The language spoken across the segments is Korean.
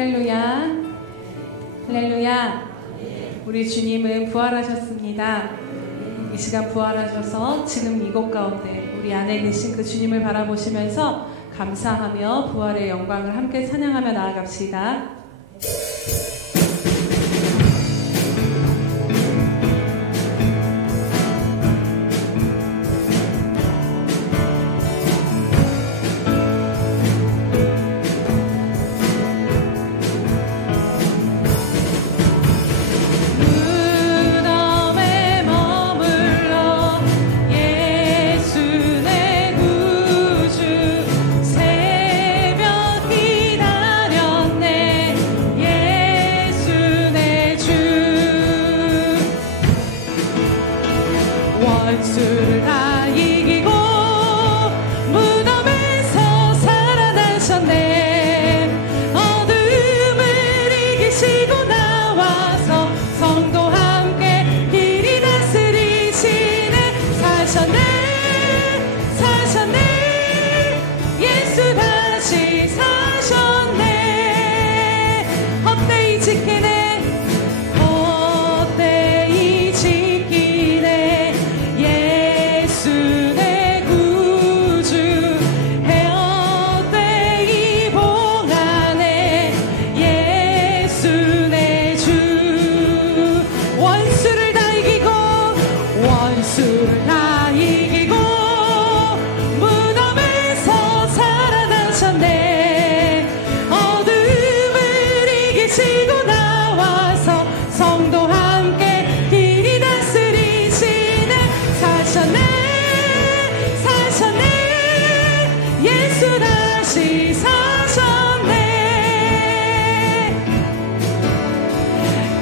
할렐루야. 할렐루야. 우리 주님은 부활하셨습니다. 이 시간 부활하셔서 지금 이곳 가운데 우리 안에 계신 그 주님을 바라보시면서 감사하며 부활의 영광을 함께 찬양하며 나아갑시다. 원수를 다 이기고 무덤에서 살아나셨네. 어둠을 이기시고 나와서 성도 함께 길이 다스리시네. 사셨네 사셨네 예수 다시 사셨네. 헛되이 지키네 헛되이 지키네 예수 내 구주 헤어되이 봉하네 예수 내 주. 원수를 다 이기고 원수를 다 이기고 무덤에서 살아나셨네. 어둠을 이기시고 나와서 성도 함께 길이 다스리시네. 사셨네 사셨네 예수 다시 사셨네.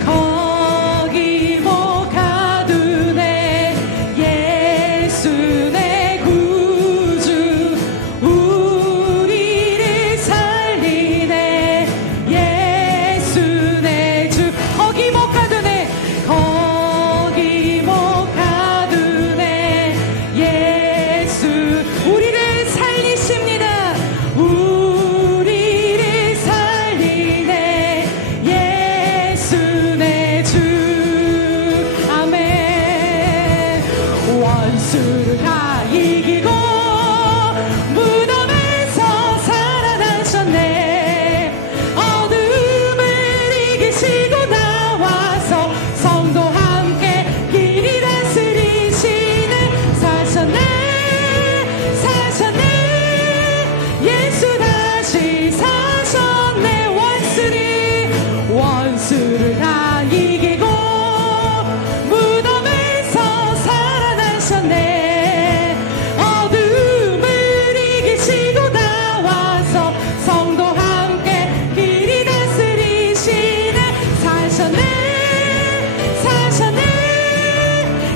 거기 못 가두네 예수 내 구주 우리를 살리네 예수 내 주. 거기 못 가두네 거기 못 가두네 예수 우리를 살리십니다. 우리를 살리네 예수 내 주. 아멘. 원수를 다 이기고 무덤에서 살아나셨네. 어둠을 이기시고 나와서 성도 함께 길이 다스리시네. 사셨네 사셨네 예수 다시 사셨네. 원수를 다 이기고 무덤에서 살아나셨네. 어둠을 이기시고 나와서 성도 함께 길이 다스리시네. 사셨네 사셨네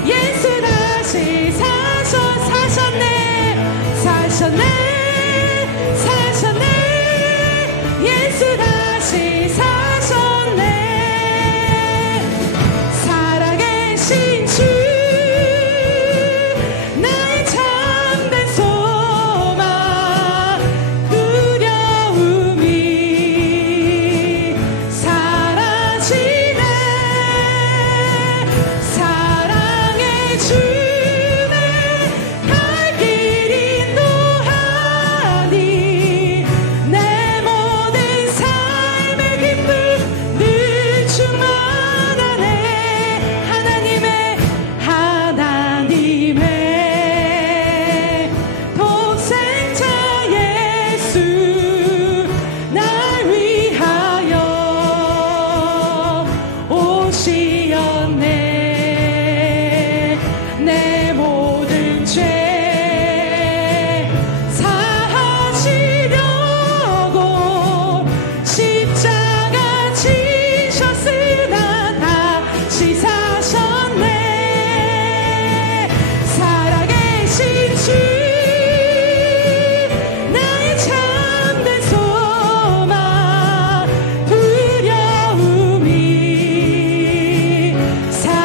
예수 다시 사셨네. 사셨네 사셨네 예수 다시 사셨네. 살아계신 주 나의 참된 소망 두려움이 사라지네. 사랑의 주네 갈 길 인도하니 내 모든 삶의 기쁨 늘 충만하네. 하나님의 독생자 예수 날 위하여 오시었네. 내 모든 죄 사하시려고 십자가 지셨으나 다시 사셨네. 살아계신 주 나의 참된 소망 두려움이 사라지네.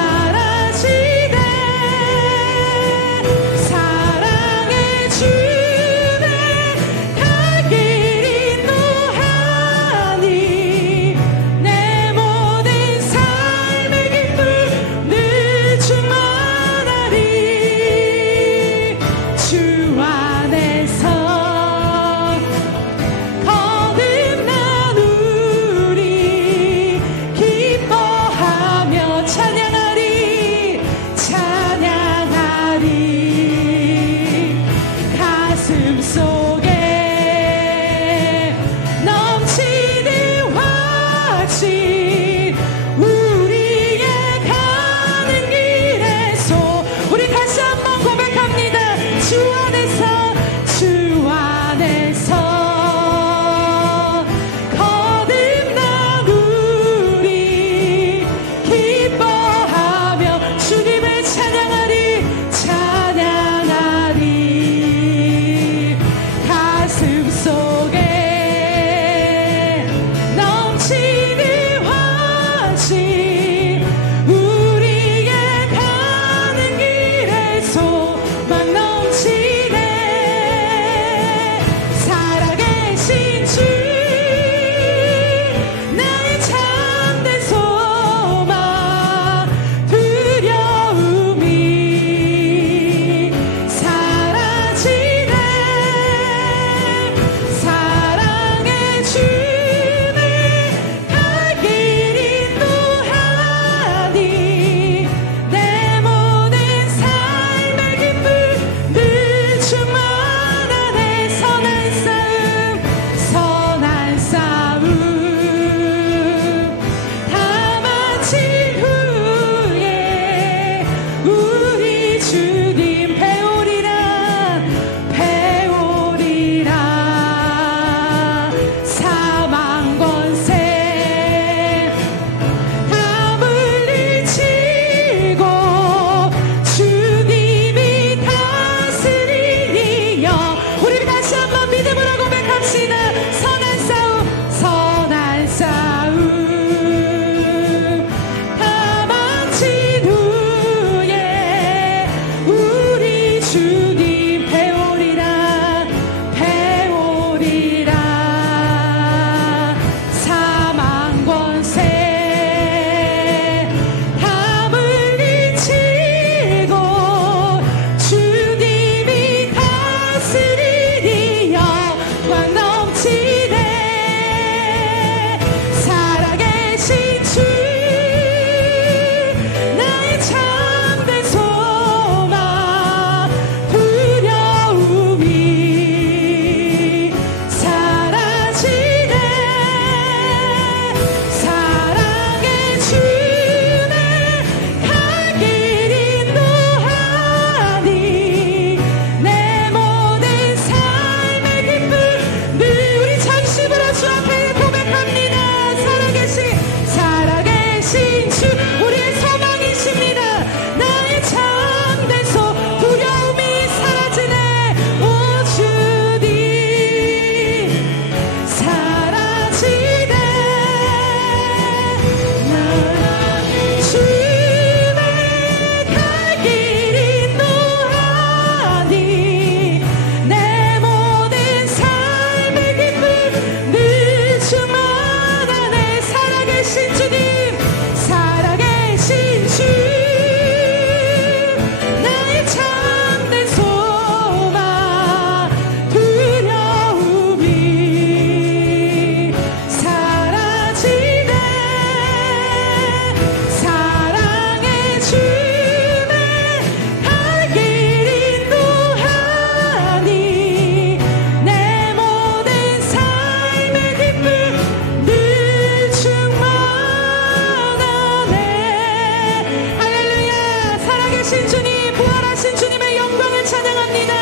살아계신 주님, 부활하신 주님의 영광을 찬양합니다.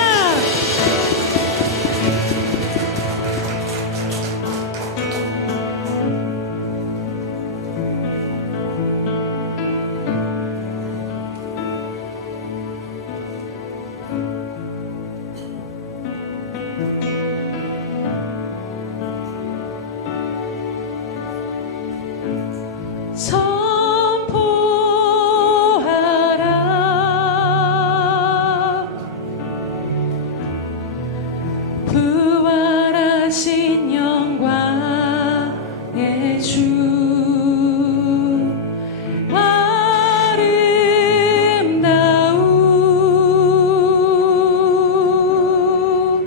선포하라 부활하신 영광의 주 아름다운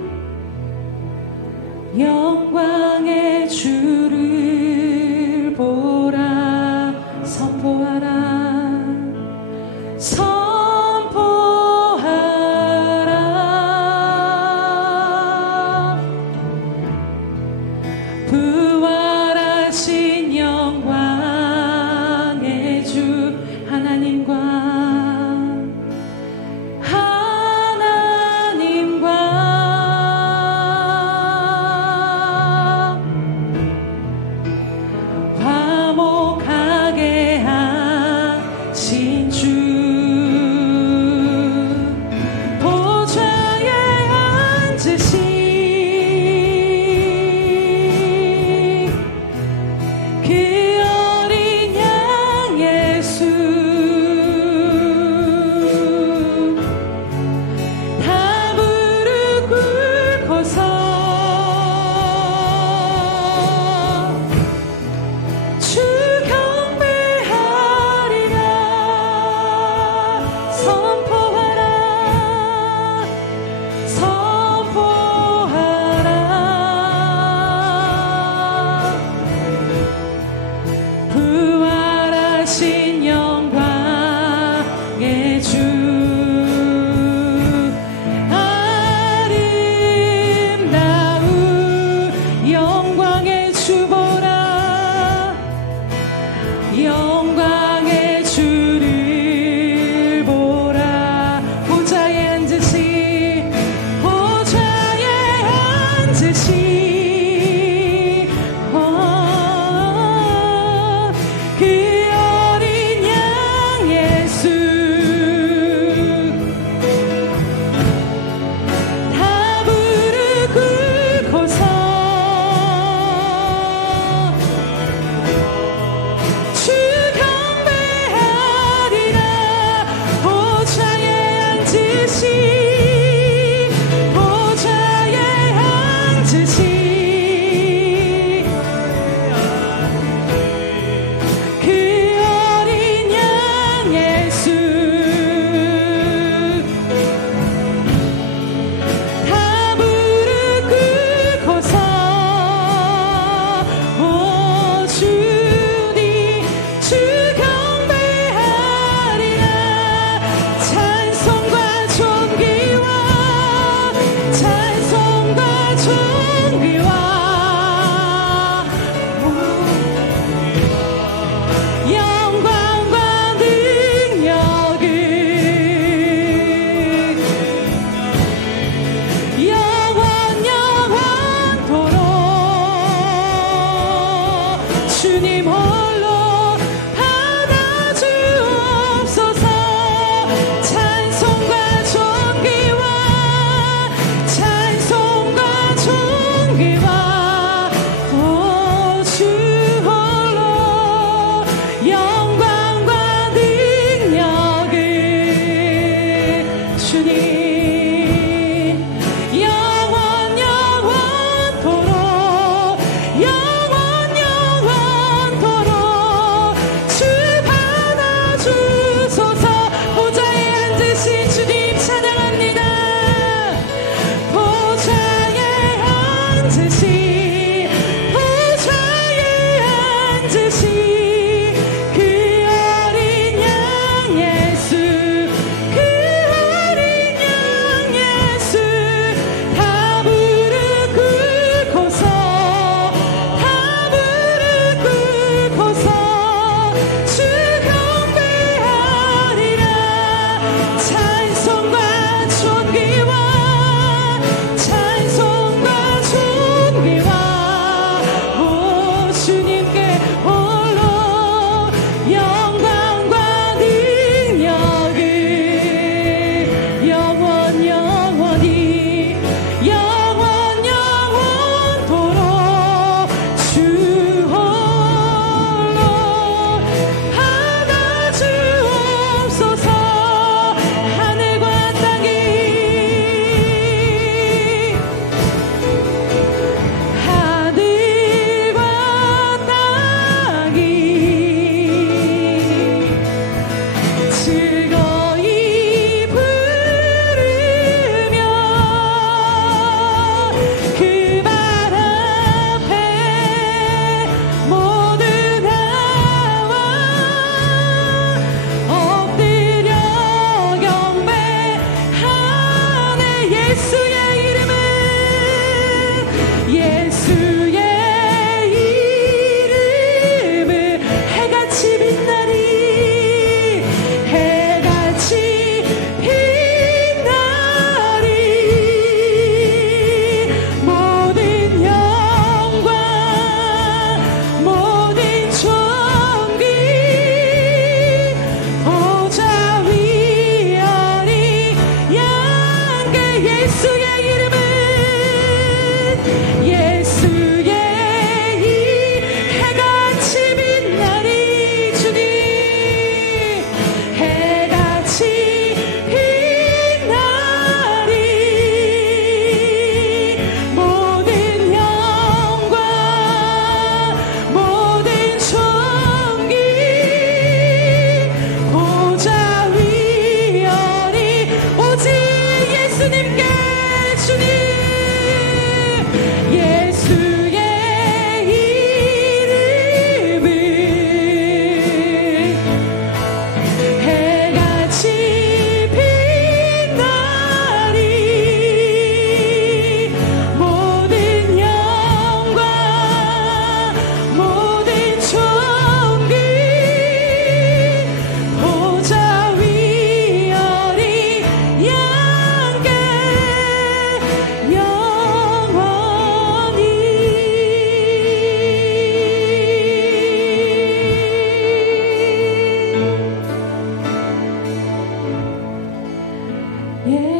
영광의 주를 보라. 선포하라 선포하라 부활하신 영광의 주 하나님과 화목하게 하신 주 보좌에 앉으신 그 어린 양 예수 다 무릎 꿇고서 주 경배하리라.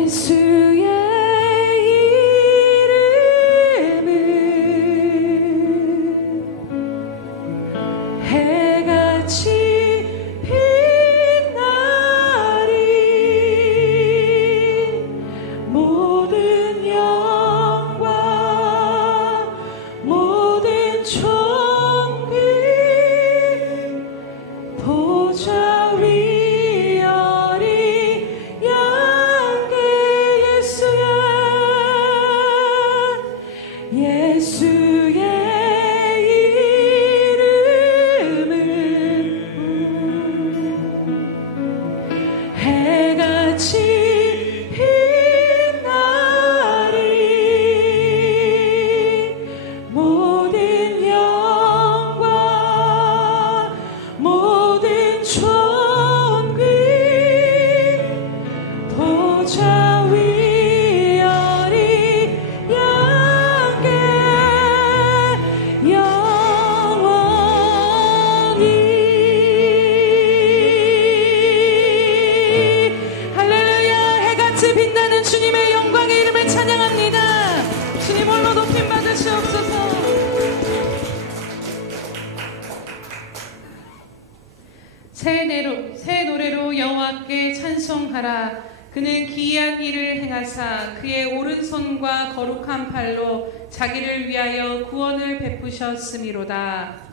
예수의 새 노래로 여호와께 찬송하라. 그는 기이한 일을 행하사 그의 오른손과 거룩한 팔로 자기를 위하여 구원을 베푸셨음이로다.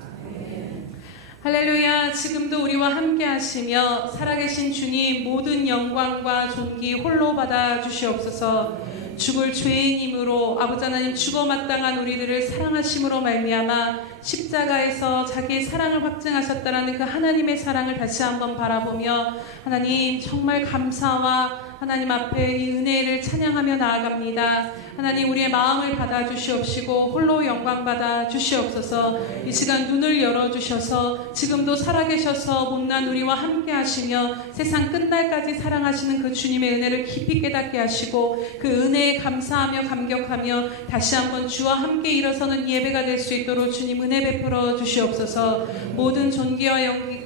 할렐루야. 지금도 우리와 함께 하시며 살아계신 주님, 모든 영광과 존귀 홀로 받아 주시옵소서. 죽을 죄인임으로 아버지 하나님 죽어 마땅한 우리들을 사랑하심으로 말미암아 십자가에서 자기의 사랑을 확증하셨다라는 그 하나님의 사랑을 다시 한번 바라보며 하나님 정말 감사와 하나님 앞에 이 은혜를 찬양하며 나아갑니다. 하나님 우리의 마음을 받아주시옵시고 홀로 영광 받아 주시옵소서. 이 시간 눈을 열어주셔서 지금도 살아계셔서 못난 우리와 함께 하시며 세상 끝날까지 사랑하시는 그 주님의 은혜를 깊이 깨닫게 하시고 그 은혜에 감사하며 감격하며 다시 한번 주와 함께 일어서는 예배가 될 수 있도록 주님 은혜 베풀어 주시옵소서. 모든 존귀와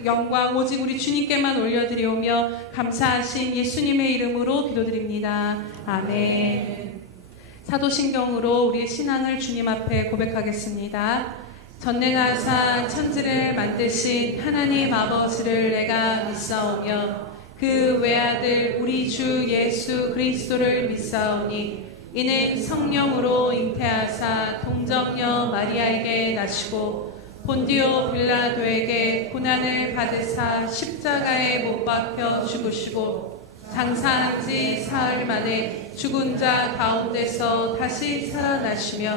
영광 오직 우리 주님께만 올려드리오며 감사하신 예수님의 이름으로 기도드립니다. 아멘. 사도신경으로 우리의 신앙을 주님 앞에 고백하겠습니다. 전능하사 천지를 만드신 하나님 아버지를 내가 믿사오며 그 외아들 우리 주 예수 그리스도를 믿사오니 이는 성령으로 잉태하사 동정녀 마리아에게 나시고 본디오 빌라도에게 고난을 받으사 십자가에 못 박혀 죽으시고 장사한 지 사흘 만에 죽은 자 가운데서 다시 살아나시며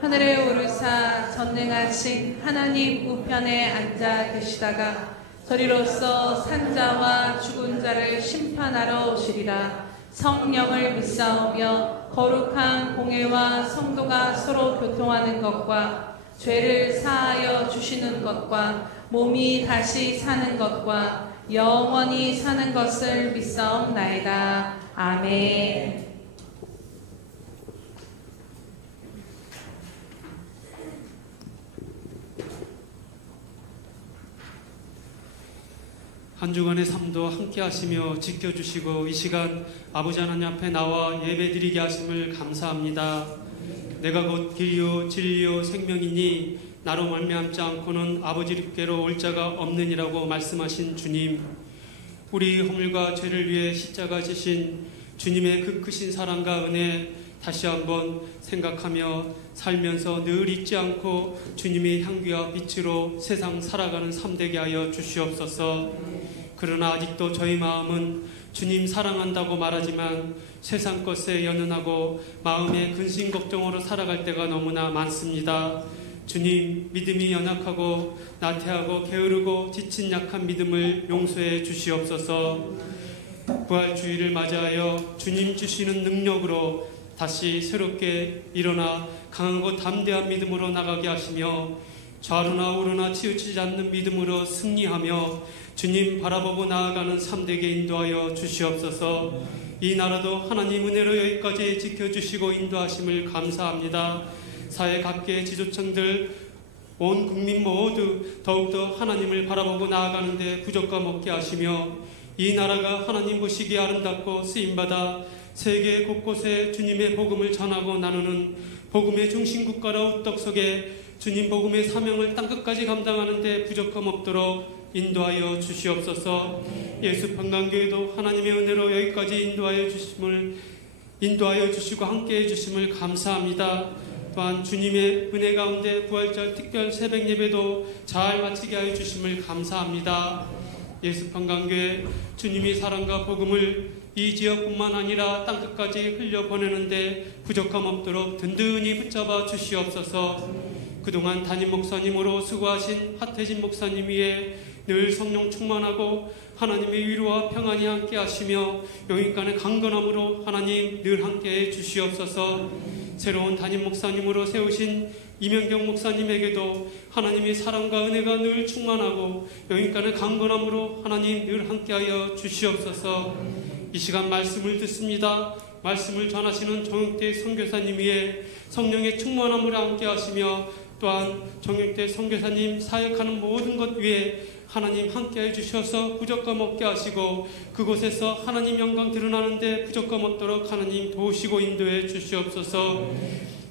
하늘에 오르사 전능하신 하나님 우편에 앉아 계시다가 저리로서 산자와 죽은 자를 심판하러 오시리라. 성령을 믿사오며 거룩한 공회와 성도가 서로 교통하는 것과 죄를 사하여 주시는 것과 몸이 다시 사는 것과 영원히 사는 것을 믿사옵나이다. 아멘. 한 주간의 삶도 함께 하시며 지켜주시고 이 시간 아버지 하나님 앞에 나와 예배드리게 하심을 감사합니다. 내가 곧 길이요 진리요 생명이니 나로 말미암지 않고는 아버지께로 올 자가 없느니라고 말씀하신 주님, 우리 허물과 죄를 위해 십자가 지신 주님의 그 크신 사랑과 은혜 다시 한번 생각하며 살면서 늘 잊지 않고 주님의 향기와 빛으로 세상 살아가는 삶 되게 하여 주시옵소서. 그러나 아직도 저희 마음은 주님 사랑한다고 말하지만 세상 것에 연연하고 마음의 근심 걱정으로 살아갈 때가 너무나 많습니다. 주님, 믿음이 연약하고 나태하고 게으르고 지친 약한 믿음을 용서해 주시옵소서. 부활주의를 맞이하여 주님 주시는 능력으로 다시 새롭게 일어나 강하고 담대한 믿음으로 나가게 하시며 좌로나 우로나 치우치지 않는 믿음으로 승리하며 주님 바라보고 나아가는 삶 되게 인도하여 주시옵소서. 이 나라도 하나님 은혜로 여기까지 지켜주시고 인도하심을 감사합니다. 사회 각계의 지도층들 온 국민 모두 더욱더 하나님을 바라보고 나아가는데 부족감 없게 하시며 이 나라가 하나님 보시기에 아름답고 쓰임받아 세계 곳곳에 주님의 복음을 전하고 나누는 복음의 중심국가라 우떡 속에 주님 복음의 사명을 땅끝까지 감당하는 데 부족함 없도록 인도하여 주시옵소서. 예수 평강교회도 하나님의 은혜로 여기까지 인도하여 주시고 함께해 주심을 감사합니다. 또한 주님의 은혜 가운데 부활절 특별 새벽 예배도 잘 마치게 하여 주심을 감사합니다. 예수 평강교회 주님이 사랑과 복음을 이 지역뿐만 아니라 땅끝까지 흘려보내는데 부족함 없도록 든든히 붙잡아 주시옵소서. 그동안 담임 목사님으로 수고하신 하태진 목사님 위에 늘 성령 충만하고 하나님의 위로와 평안이 함께 하시며 영육간의 강건함으로 하나님 늘 함께해 주시옵소서. 새로운 담임 목사님으로 세우신 이명경 목사님에게도 하나님의 사랑과 은혜가 늘 충만하고 영육간의 강건함으로 하나님 늘 함께하여 주시옵소서. 이 시간 말씀을 듣습니다. 말씀을 전하시는 정육대 선교사님 위에 성령의 충만함을 함께 하시며 또한 정육대 선교사님 사역하는 모든 것 위에 하나님 함께해 주셔서 부족함 없게 하시고 그곳에서 하나님 영광 드러나는데 부족함 없도록 하나님 도우시고 인도해 주시옵소서.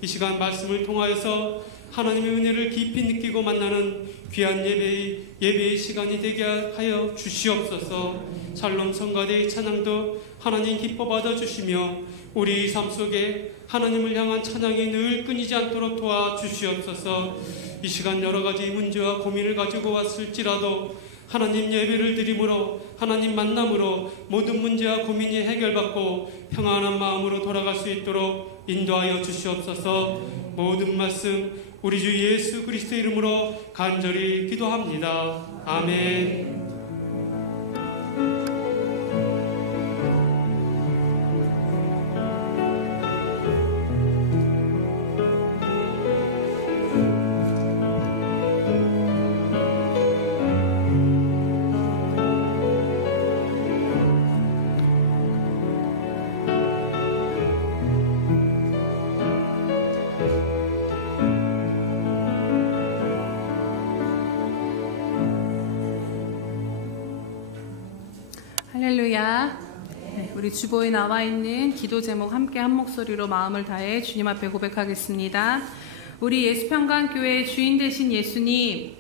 이 시간 말씀을 통하여서 하나님의 은혜를 깊이 느끼고 만나는 귀한 예배의 시간이 되게 하여 주시옵소서. 샬롬 성가대의 찬양도 하나님 기뻐 받아주시며 우리 삶 속에 하나님을 향한 찬양이 늘 끊이지 않도록 도와주시옵소서. 이 시간 여러 가지 문제와 고민을 가지고 왔을지라도 하나님 예배를 드림으로 하나님 만남으로 모든 문제와 고민이 해결받고 평안한 마음으로 돌아갈 수 있도록 인도하여 주시옵소서. 모든 말씀 우리 주 예수 그리스도 이름으로 간절히 기도합니다. 아멘. 할렐루야. 네, 우리 주보에 나와 있는 기도 제목 함께 한 목소리로 마음을 다해 주님 앞에 고백하겠습니다. 우리 예수평강교회 주인 되신 예수님,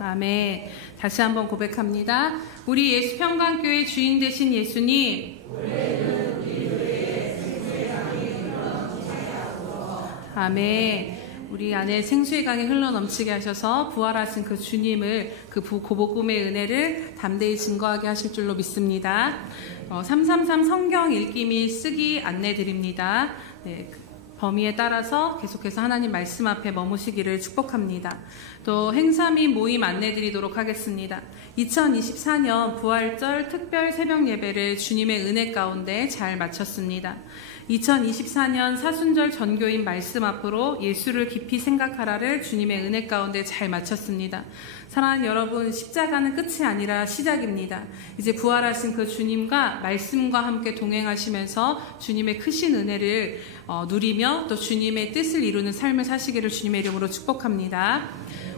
아멘. 다시 한번 고백합니다. 우리 예수평강교회 주인 되신 예수님, 아멘. 우리 안에 생수의 강이 흘러넘치게 하셔서 부활하신 그 주님을 그 복음의 은혜를 담대히 증거하게 하실 줄로 믿습니다. 333 성경 읽기 및 쓰기 안내 드립니다. 네, 범위에 따라서 계속해서 하나님 말씀 앞에 머무시기를 축복합니다. 또 행사 및 모임 안내 드리도록 하겠습니다. 2024년 부활절 특별 새벽 예배를 주님의 은혜 가운데 잘 마쳤습니다. 2024년 사순절 전교인 말씀 앞으로 예수를 깊이 생각하라를 주님의 은혜 가운데 잘 마쳤습니다. 사랑하는 여러분, 십자가는 끝이 아니라 시작입니다. 이제 부활하신 그 주님과 말씀과 함께 동행하시면서 주님의 크신 은혜를 누리며 또 주님의 뜻을 이루는 삶을 사시기를 주님의 이름으로 축복합니다.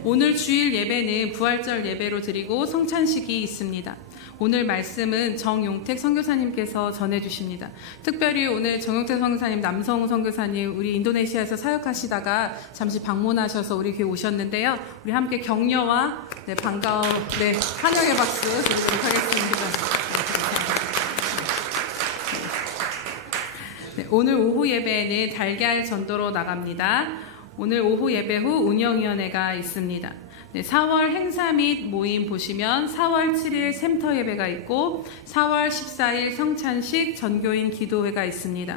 오늘 주일 예배는 부활절 예배로 드리고 성찬식이 있습니다. 오늘 말씀은 정용택 선교사님께서 전해주십니다. 특별히 오늘 정용택 선교사님, 남성우 선교사님 우리 인도네시아에서 사역하시다가 잠시 방문하셔서 우리 교회 오셨는데요. 우리 함께 격려와 반가운 환영의 박수 드리도록 하겠습니다. 오늘 오후 예배에는 달걀 전도로 나갑니다. 오늘 오후 예배 후 운영위원회가 있습니다. 4월 행사 및 모임 보시면 4월 7일 샘터 예배가 있고 4월 14일 성찬식 전교인 기도회가 있습니다.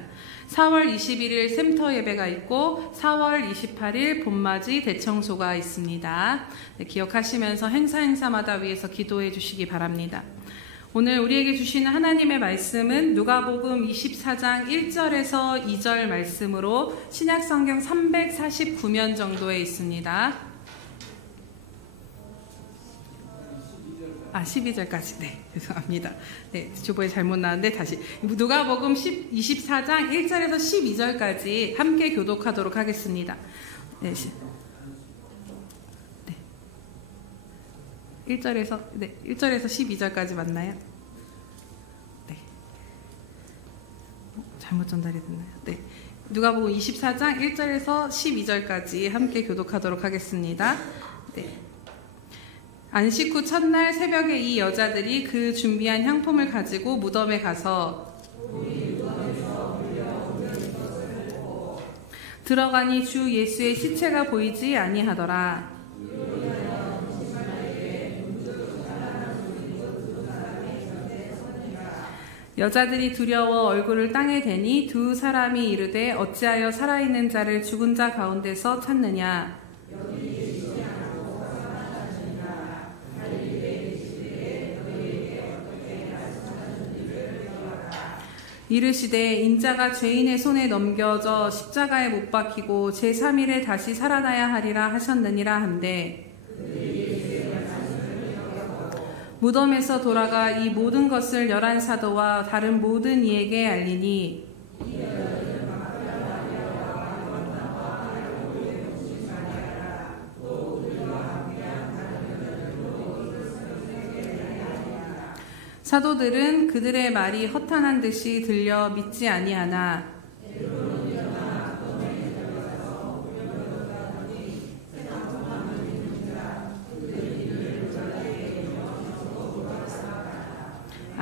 4월 21일 샘터 예배가 있고 4월 28일 봄맞이 대청소가 있습니다. 기억하시면서 행사마다 위해서 기도해 주시기 바랍니다. 오늘 우리에게 주시는 하나님의 말씀은 누가복음 24장 1절에서 2절 말씀으로 신약성경 349면 정도에 있습니다. 12절까지. 네, 죄송합니다. 네, 주보에 잘못 나왔는데 다시. 누가복음 24장 1절에서 12절까지 함께 교독하도록 하겠습니다. 네. 1절에서 12절까지 맞나요? 네. 잘못 전달이 됐나요? 네. 누가복음 24장 1절에서 12절까지 함께 교독하도록 하겠습니다. 네. 안식 후 첫날 새벽에 이 여자들이 그 준비한 향품을 가지고 무덤에 가서 들어가니 주 예수의 시체가 보이지 아니하더라. 여자들이 두려워 얼굴을 땅에 대니 두 사람이 이르되 어찌하여 살아있는 자를 죽은 자 가운데서 찾느냐. 이르시되 인자가 죄인의 손에 넘겨져 십자가에 못 박히고 제3일에 다시 살아나야 하리라 하셨느니라 한데 무덤에서 돌아가 이 모든 것을 11사도와 다른 모든 이에게 알리니 사도들은 그들의 말이 허탄한 듯이 들려 믿지 아니하나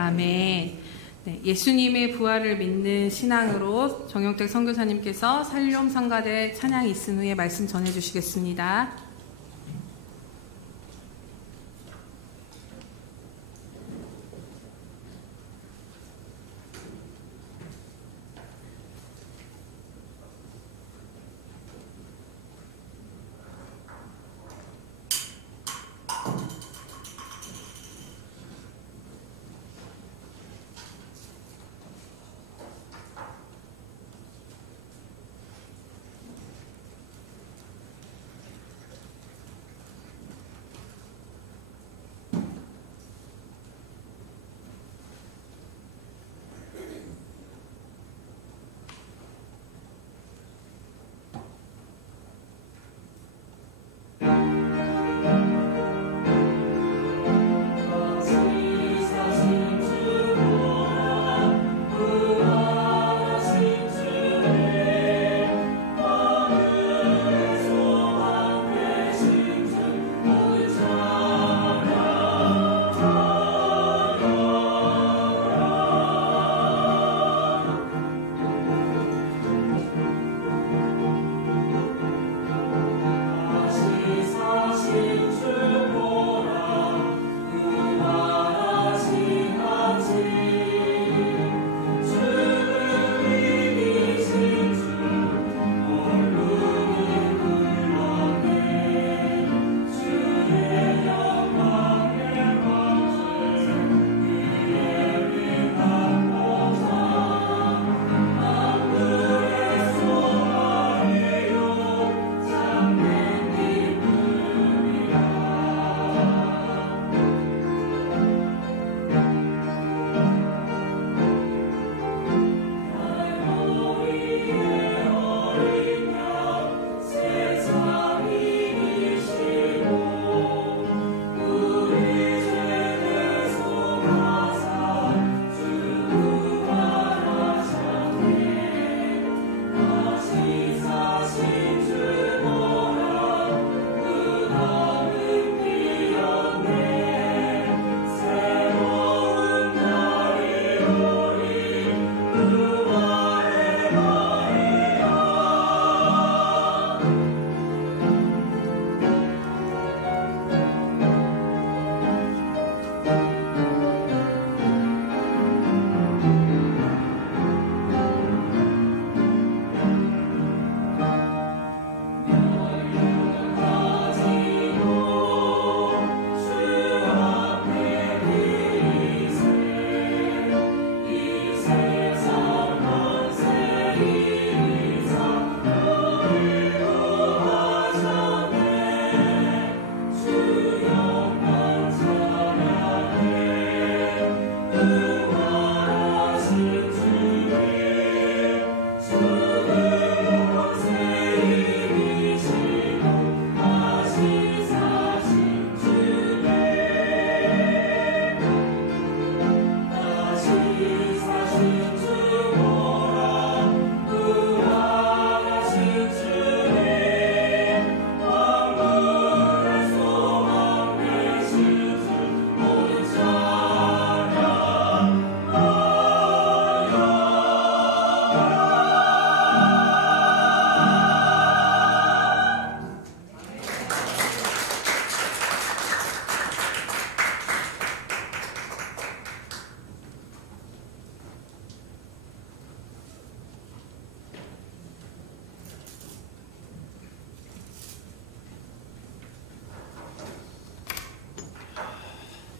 아멘. 네, 예수님의 부활을 믿는 신앙으로 정용택 선교사님께서 살롬 성가대 찬양이 있은 후에 말씀 전해주시겠습니다.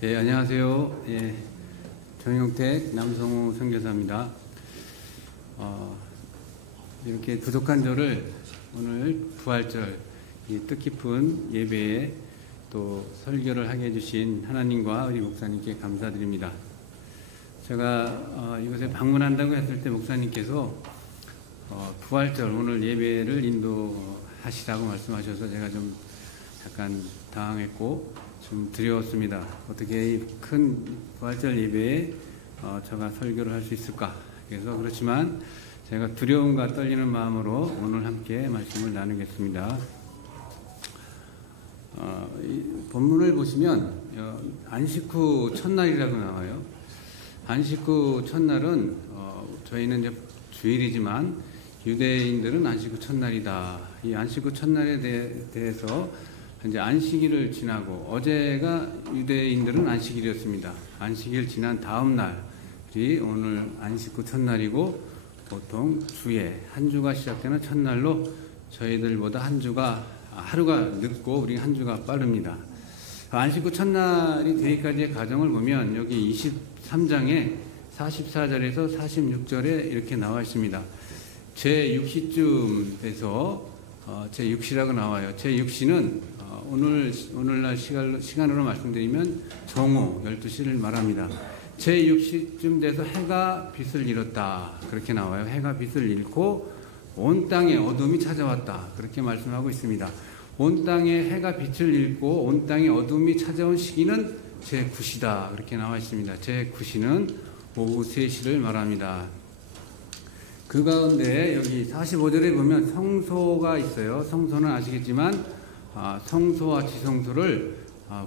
예, 안녕하세요. 예, 정용택 남성우 선교사입니다. 이렇게 부족한 저를 오늘 부활절 이 뜻깊은 예배에 또 설교를 하게 해주신 하나님과 우리 목사님께 감사드립니다. 제가 이곳에 방문한다고 했을 때 목사님께서 부활절 오늘 예배를 인도하시라고 말씀하셔서 제가 좀 약간 당황했고 좀 두려웠습니다. 어떻게 이 큰 부활절 예배에 제가 설교를 할 수 있을까? 그래서 그렇지만 제가 두려움과 떨리는 마음으로 오늘 함께 말씀을 나누겠습니다. 이 본문을 보시면 안식 후 첫날이라고 나와요. 안식 후 첫날은 저희는 이제 주일이지만 유대인들은 안식 후 첫날이다. 이 안식 후 첫날에 대해서 이제 안식일을 지나고 어제가 유대인들은 안식일이었습니다. 안식일 지난 다음 날이 오늘 안식 후 첫날이고 보통 주에 한 주가 시작되는 첫날로 저희들보다 하루가 늦고 우리 한 주가 빠릅니다. 안식 후 첫날이 되기까지의 과정을 보면 여기 23장에 44절에서 46절에 이렇게 나와 있습니다. 제6시쯤 돼서 제6시라고 나와요. 제6시는 오늘날 시간으로 말씀드리면 정오 12시를 말합니다. 제6시쯤 돼서 해가 빛을 잃었다. 그렇게 나와요. 해가 빛을 잃고 온 땅에 어둠이 찾아왔다. 그렇게 말씀하고 있습니다. 온 땅에 해가 빛을 잃고 온 땅에 어둠이 찾아온 시기는 제9시다. 그렇게 나와 있습니다. 제9시는 오후 3시를 말합니다. 그 가운데 여기 45절에 보면 성소가 있어요. 성소는 아시겠지만 성소와 지성소를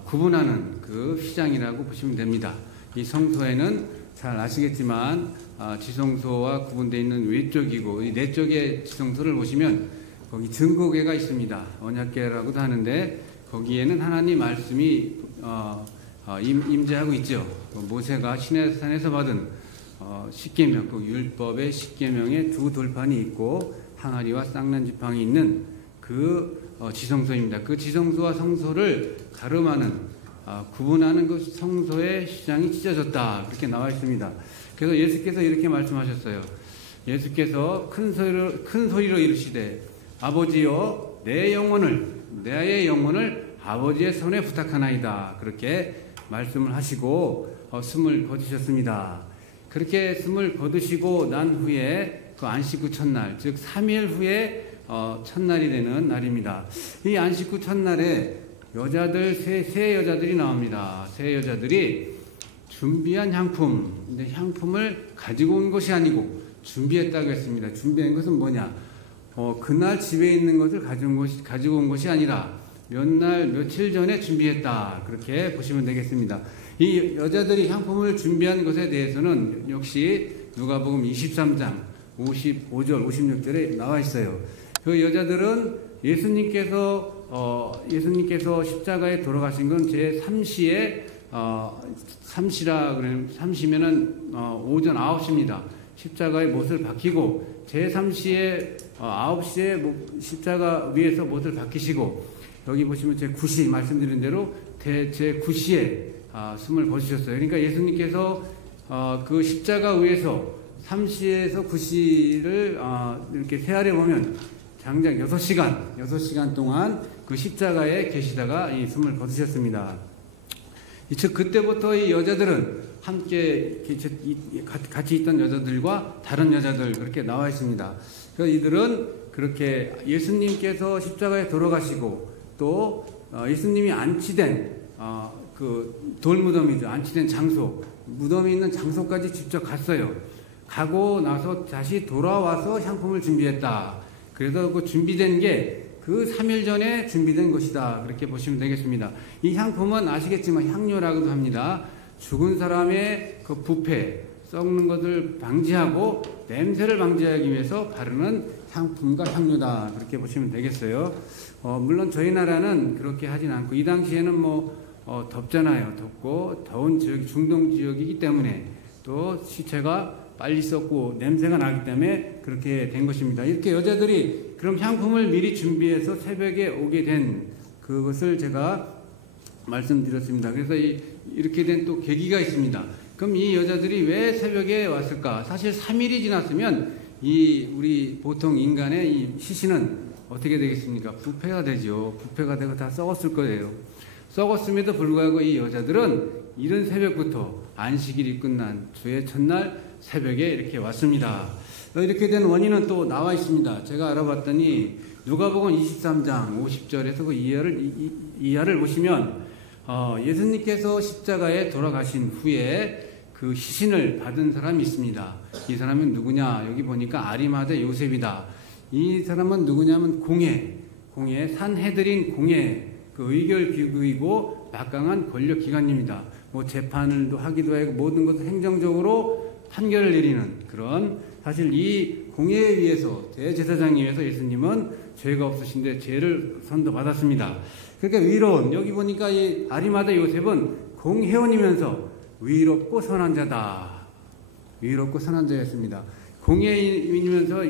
구분하는 그 휘장이라고 보시면 됩니다. 이 성소에는 잘 아시겠지만 지성소와 구분되어 있는 외쪽이고 이 내쪽의 지성소를 보시면 거기 증거궤가 있습니다. 언약궤라고도 하는데 거기에는 하나님 말씀이 임재하고 있죠. 모세가 시내산에서 받은 십계명, 그 율법의 십계명의 두 돌판이 있고 항아리와 쌍난 지팡이 있는 그 지성소입니다. 그 지성소와 성소를 가름하는 구분하는 그 성소의 휘장이 찢어졌다. 그렇게 나와 있습니다. 그래서 예수께서 이렇게 말씀하셨어요. 예수께서 큰 소리로 이르시되 아버지여 나의 영혼을 아버지의 손에 부탁하나이다. 그렇게 말씀을 하시고 숨을 거두셨습니다. 그렇게 숨을 거두시고 난 후에 그 안식 후 첫날, 즉 3일 후에 첫날이 되는 날입니다. 이 안식 후 첫날에 세 여자들이 나옵니다. 세 여자들이 준비한 향품, 근데 향품을 가지고 온 것이 아니고 준비했다고 했습니다. 준비한 것은 뭐냐? 그날 집에 있는 것을 가지고 온 것이 아니라 며칠 전에 준비했다. 그렇게 보시면 되겠습니다. 이 여자들이 향품을 준비한 것에 대해서는 역시 누가복음 23장 55절, 56절에 나와 있어요. 그 여자들은 예수님께서 십자가에 돌아가신 건 제3시에 3시라 그러면 3시면은 오전 9시입니다. 십자가에 못을 박히고 제3시에 9시에 십자가 위에서 못을 박히시고 여기 보시면 제9시 말씀드린 대로 제9시에 숨을 거두셨어요. 그러니까 예수님께서 그 십자가 위에서 3시에서 9시를 이렇게 세알해 보면 장장 6시간 동안 그 십자가에 계시다가 이 숨을 거두셨습니다. 즉 그때부터 이 여자들은 함께 같이 있던 여자들과 다른 여자들 그렇게 나와 있습니다. 그래서 이들은 그렇게 예수님께서 십자가에 돌아가시고 또 예수님이 안치된 그 돌무덤이죠. 안치된 장소, 무덤이 있는 장소까지 직접 갔어요. 가고 나서 다시 돌아와서 향품을 준비했다. 그래서 그 준비된 게 그 3일 전에 준비된 것이다. 그렇게 보시면 되겠습니다. 이 향품은 아시겠지만 향료라고도 합니다. 죽은 사람의 그 부패, 썩는 것을 방지하고 냄새를 방지하기 위해서 바르는 향품과 향료다. 그렇게 보시면 되겠어요. 물론 저희 나라는 그렇게 하진 않고 이 당시에는 덥잖아요. 덥고 더운 지역이 중동 지역이기 때문에 또 시체가 빨리 썩고 냄새가 나기 때문에 그렇게 된 것입니다. 이렇게 여자들이 그럼 향품을 미리 준비해서 새벽에 오게 된 그것을 제가 말씀드렸습니다. 그래서 이렇게 된 또 계기가 있습니다. 그럼 이 여자들이 왜 새벽에 왔을까? 사실 3일이 지났으면 우리 보통 인간의 이 시신은 어떻게 되겠습니까? 부패가 되죠. 부패가 되고 다 썩었을 거예요. 썩었음에도 불구하고 이 여자들은 이른 새벽부터 안식일이 끝난 주의 첫날 새벽에 이렇게 왔습니다. 이렇게 된 원인은 또 나와 있습니다. 제가 알아봤더니 누가복음 23장 50절에서 그 이하를 보시면 예수님께서 십자가에 돌아가신 후에 그 시신을 받은 사람이 있습니다. 이 사람은 누구냐? 여기 보니까 아리마대 요셉이다. 이 사람은 누구냐면 공회 산헤드린 공회 그 의결기구이고 막강한 권력기관입니다. 뭐 재판을 하기도 하고 모든 것을 행정적으로 판결을 내리는 그런 사실 이 공회에 의해서 대제사장에 의해서 예수님은 죄가 없으신데 죄를 선도받았습니다. 그러니까 위로운 여기 보니까 이 아리마대 요셉은 공회원이면서 위롭고 선한 자다. 위롭고 선한 자였습니다. 공회인이면서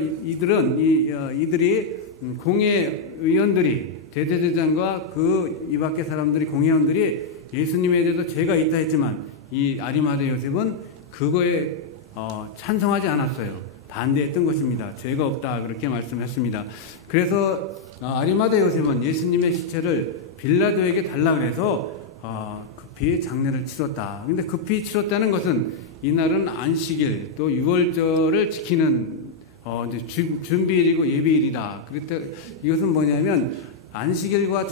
이들이 공회 의원들이 대제사장과 이 밖의 사람들이 공회원들이 예수님에 대해서 죄가 있다 했지만 이 아리마대 요셉은 그거에 찬성하지 않았어요. 반대했던 것입니다. 죄가 없다 그렇게 말씀했습니다. 그래서 아리마대 요셉은 예수님의 시체를 빌라도에게 달라 그래서 급히 장례를 치렀다. 근데 급히 치렀다는 것은 이날은 안식일 또 유월절을 지키는 이제 준비일이고 예비일이다. 그랬다. 이것은 뭐냐면 안식일과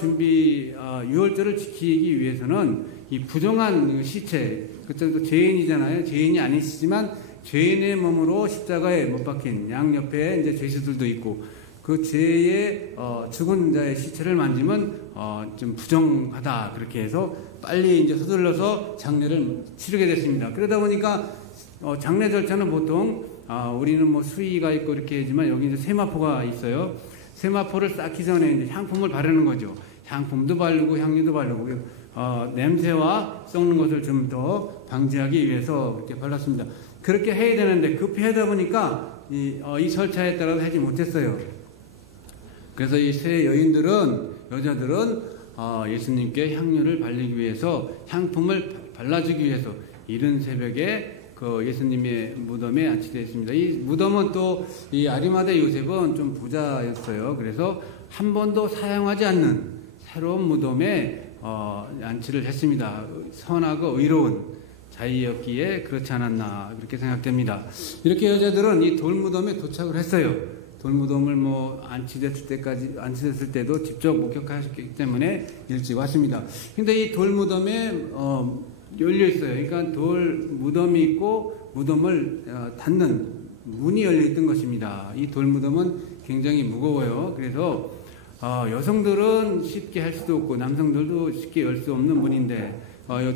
유월절을 지키기 위해서는 이 부정한 시체, 그때도 죄인이잖아요. 죄인이 아니시지만 죄인의 몸으로 십자가에 못 박힌 양옆에 이제 죄수들도 있고 그 죄의 죽은 자의 시체를 만지면 좀 부정하다 그렇게 해서 빨리 이제 서둘러서 장례를 치르게 됐습니다. 그러다 보니까 장례 절차는 보통 우리는 뭐 수의가 있고 이렇게 하지만 여기 이제 세마포가 있어요. 세마포를 쌓기 전에 이제 향품을 바르는 거죠. 향품도 바르고 향료도 바르고 냄새와 썩는 것을 좀 더 방지하기 위해서 이렇게 발랐습니다. 그렇게 해야 되는데 급히 하다 보니까 이 절차에 따라서 하지 못했어요. 그래서 이 세 여자들은 예수님께 향료를 바르기 위해서 향품을 발라주기 위해서 이른 새벽에 그 예수님의 무덤에 안치되어 있습니다. 이 무덤은 또 이 아리마대 요셉은 좀 부자였어요. 그래서 한 번도 사용하지 않는 새로운 무덤에 안치를 했습니다. 선하고 의로운 자이였기에 그렇지 않았나 그렇게 생각됩니다. 이렇게 여자들은 이 돌무덤에 도착을 했어요. 돌무덤을 안치됐을 때도 직접 목격하셨기 때문에 일찍 왔습니다. 근데 이 돌무덤에 열려 있어요. 그러니까 돌무덤이 있고 무덤을 닫는 문이 열려 있던 것입니다. 이 돌무덤은 굉장히 무거워요. 그래서 여성들은 쉽게 할 수도 없고 남성들도 쉽게 열 수 없는 문인데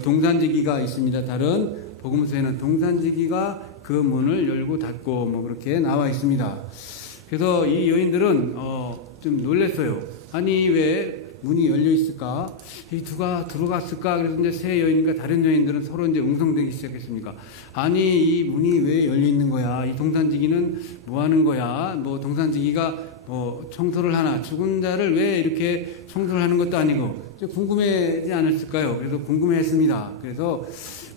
동산지기가 있습니다. 다른 복음서에는 동산지기가 그 문을 열고 닫고 뭐 그렇게 나와 있습니다. 그래서 이 여인들은 좀 놀랐어요. 아니 왜 문이 열려 있을까? 이 누가 들어갔을까? 그래서 이제 세 여인과 다른 여인들은 서로 이제 웅성대기 시작했습니까? 아니 이 문이 왜 열려 있는 거야? 이 동산지기는 뭐 하는 거야? 뭐 동산지기가 뭐 청소를 하나 죽은 자를 왜 이렇게 청소를 하는 것도 아니고 궁금하지 않았을까요? 그래서 궁금해했습니다. 그래서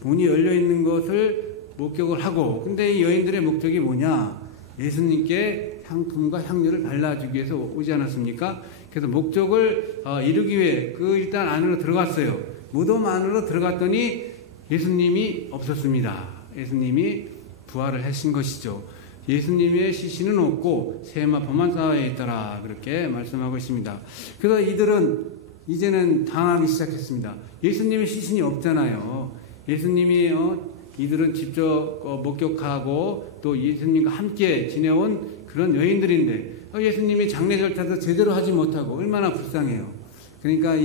문이 열려 있는 것을 목격을 하고 근데 이 여인들의 목적이 뭐냐? 예수님께 향품과 향료를 발라주기 위해서 오지 않았습니까? 그래서 목적을 이루기 위해 일단 안으로 들어갔어요. 무덤 안으로 들어갔더니 예수님이 없었습니다. 예수님이 부활을 하신 것이죠. 예수님의 시신은 없고 세마포만 쌓여 있더라 그렇게 말씀하고 있습니다. 그래서 이들은 이제는 당하기 시작했습니다. 예수님의 시신이 없잖아요. 예수님이 이들은 직접 목격하고 또 예수님과 함께 지내온 그런 여인들인데 예수님이 장례 절차도 제대로 하지 못하고 얼마나 불쌍해요. 그러니까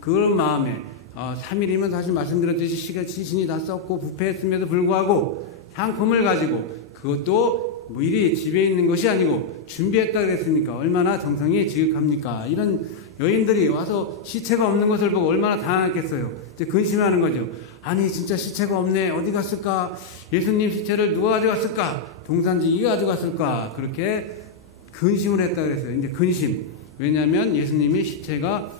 그런 마음에 3일이면 사실 말씀드렸듯이 시신이 다 썩고 부패했음에도 불구하고 향품을 가지고 그것도 뭐 일이 집에 있는 것이 아니고 준비했다 그랬으니까 얼마나 정성이 지극합니까? 이런 여인들이 와서 시체가 없는 것을 보고 얼마나 당황했겠어요. 이제 근심하는 거죠. 아니 진짜 시체가 없네. 어디 갔을까? 예수님 시체를 누가 가져갔을까? 동산지기가 가져갔을까? 그렇게 근심을 했다 그랬어요. 이제 근심. 왜냐하면 예수님의 시체가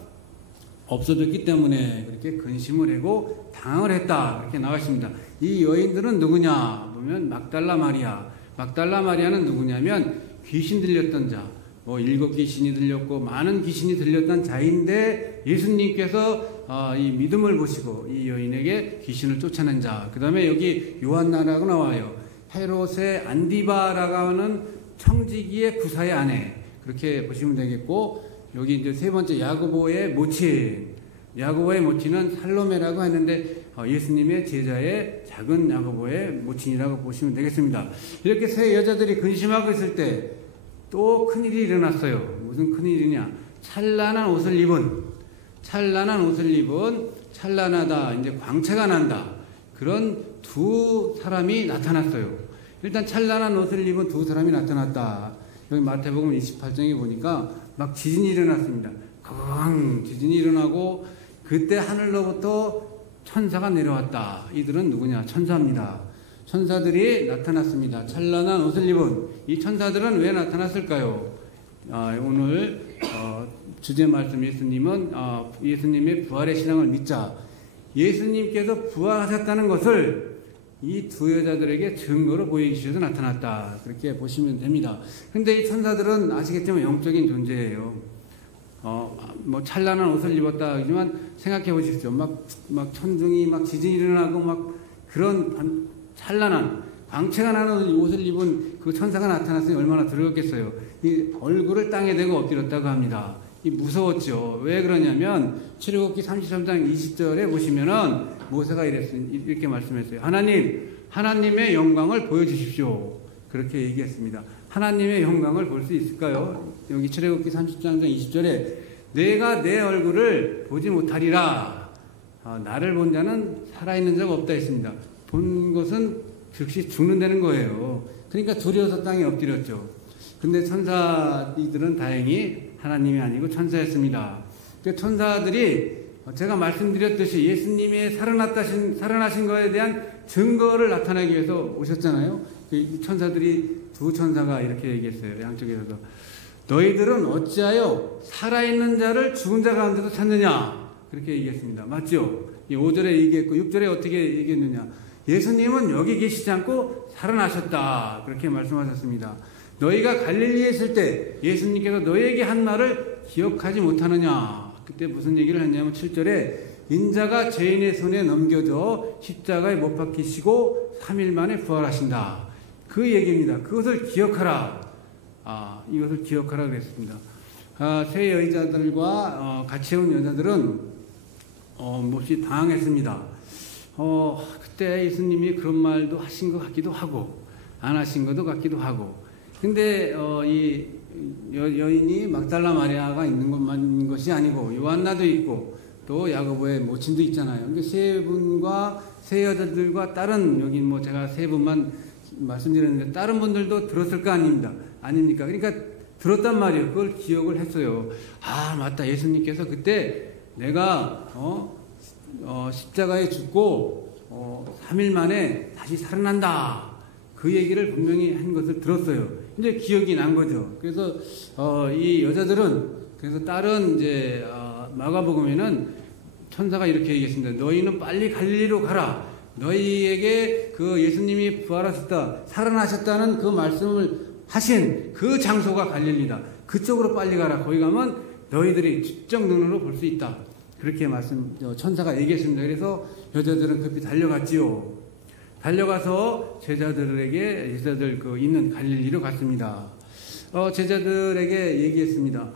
없어졌기 때문에 그렇게 근심을 하고 당황을 했다. 그렇게 나와 있습니다. 이 여인들은 누구냐? 보면 막달라 마리아. 막달라 마리아는 누구냐면 귀신 들렸던 자. 7 귀신이 들렸고 많은 귀신이 들렸던 자인데 예수님께서 이 믿음을 보시고 이 여인에게 귀신을 쫓아낸 자. 그 다음에 여기 요한나라고 나와요. 헤롯의 안디바라고 하는 청지기의 구사의 아내. 그렇게 보시면 되겠고, 여기 이제 세 번째 야고보의 모친. 야고보의 모친은 살로메라고 하는데 예수님의 제자의 작은 야고보의 모친이라고 보시면 되겠습니다. 이렇게 세 여자들이 근심하고 있을 때 또 큰일이 일어났어요. 무슨 큰일이냐? 찬란한 옷을 입은 찬란하다, 이제 광채가 난다. 그런 두 사람이 나타났어요. 일단 찬란한 옷을 입은 두 사람이 나타났다. 여기 마태복음 28장에 보니까 막 지진이 일어났습니다. 쾅 지진이 일어나고 그때 하늘로부터 천사가 내려왔다. 이들은 누구냐? 천사입니다. 천사들이 나타났습니다. 찬란한 옷을 입은 이 천사들은 왜 나타났을까요? 오늘 주제 말씀 예수님은 예수님의 부활의 신앙을 믿자. 예수님께서 부활하셨다는 것을 이 두 여자들에게 증거로 보이시켜서 나타났다. 그렇게 보시면 됩니다. 근데 이 천사들은 아시겠지만 영적인 존재예요. 찬란한 옷을 입었다 하지만 생각해 보십시오. 막 천둥이 막 지진이 일어나고 막 그런 찬란한 광채가 나는 옷을 입은 그 천사가 나타났으니 얼마나 두려웠겠어요. 이 얼굴을 땅에 대고 엎드렸다고 합니다. 이 무서웠죠. 왜 그러냐면 출애굽기 33장 20절에 보시면은 모세가 이렇게 말씀했어요. 하나님의 영광을 보여주십시오. 그렇게 얘기했습니다. 하나님의 영광을 볼 수 있을까요? 여기 출애굽기 33장 20절에 내가 내 얼굴을 보지 못하리라. 나를 본 자는 살아있는 자가 없다 했습니다. 본 것은 즉시 죽는다는 거예요. 그러니까 두려워서 땅에 엎드렸죠. 근데 천사들은 다행히 하나님이 아니고 천사였습니다. 그 천사들이 제가 말씀드렸듯이 예수님의 살아나신 것에 대한 증거를 나타내기 위해서 오셨잖아요. 그 천사들이 두 천사가 이렇게 얘기했어요. 양쪽에서도. 너희들은 어찌하여 살아있는 자를 죽은 자 가운데서 찾느냐? 그렇게 얘기했습니다. 맞죠? 5절에 얘기했고 6절에 어떻게 얘기했느냐? 예수님은 여기 계시지 않고 살아나셨다. 그렇게 말씀하셨습니다. 너희가 갈릴리에 있을 때 예수님께서 너희에게 한 말을 기억하지 못하느냐? 그때 무슨 얘기를 했냐면 7절에 인자가 죄인의 손에 넘겨져 십자가에 못 박히시고 3일 만에 부활하신다. 그 얘기입니다. 그것을 기억하라. 이것을 기억하라 그랬습니다. 세 여자들과 같이 온 여자들은 몹시 당황했습니다. 그때 예수님이 그런 말도 하신 것 같기도 하고 안 하신 것도 같기도 하고. 근데 이 여인이 막달라 마리아가 있는 것이 아니고 요한나도 있고 또 야고보의 모친도 있잖아요. 그러니까 세 분과 세 여자들과 다른 여기 제가 세 분만 말씀드렸는데 다른 분들도 들었을 거 아닙니까? 그러니까 들었단 말이에요. 그걸 기억을 했어요. 맞다. 예수님께서 그때 내가 십자가에 죽고 3일 만에 다시 살아난다. 그 얘기를 분명히 한 것을 들었어요. 이제 기억이 난 거죠. 그래서 이 여자들은 그래서 다른 이제 마가복음에는 천사가 이렇게 얘기했습니다. 너희는 빨리 갈릴리로 가라. 너희에게 그 예수님이 부활하셨다, 살아나셨다는 그 말씀을 하신 그 장소가 갈릴리다. 그쪽으로 빨리 가라. 거기 가면 너희들이 직접 눈으로 볼 수 있다. 그렇게 천사가 얘기했습니다. 그래서 여자들은 급히 달려갔지요. 달려가서 제자들 있는 갈릴리로 갔습니다. 제자들에게 얘기했습니다.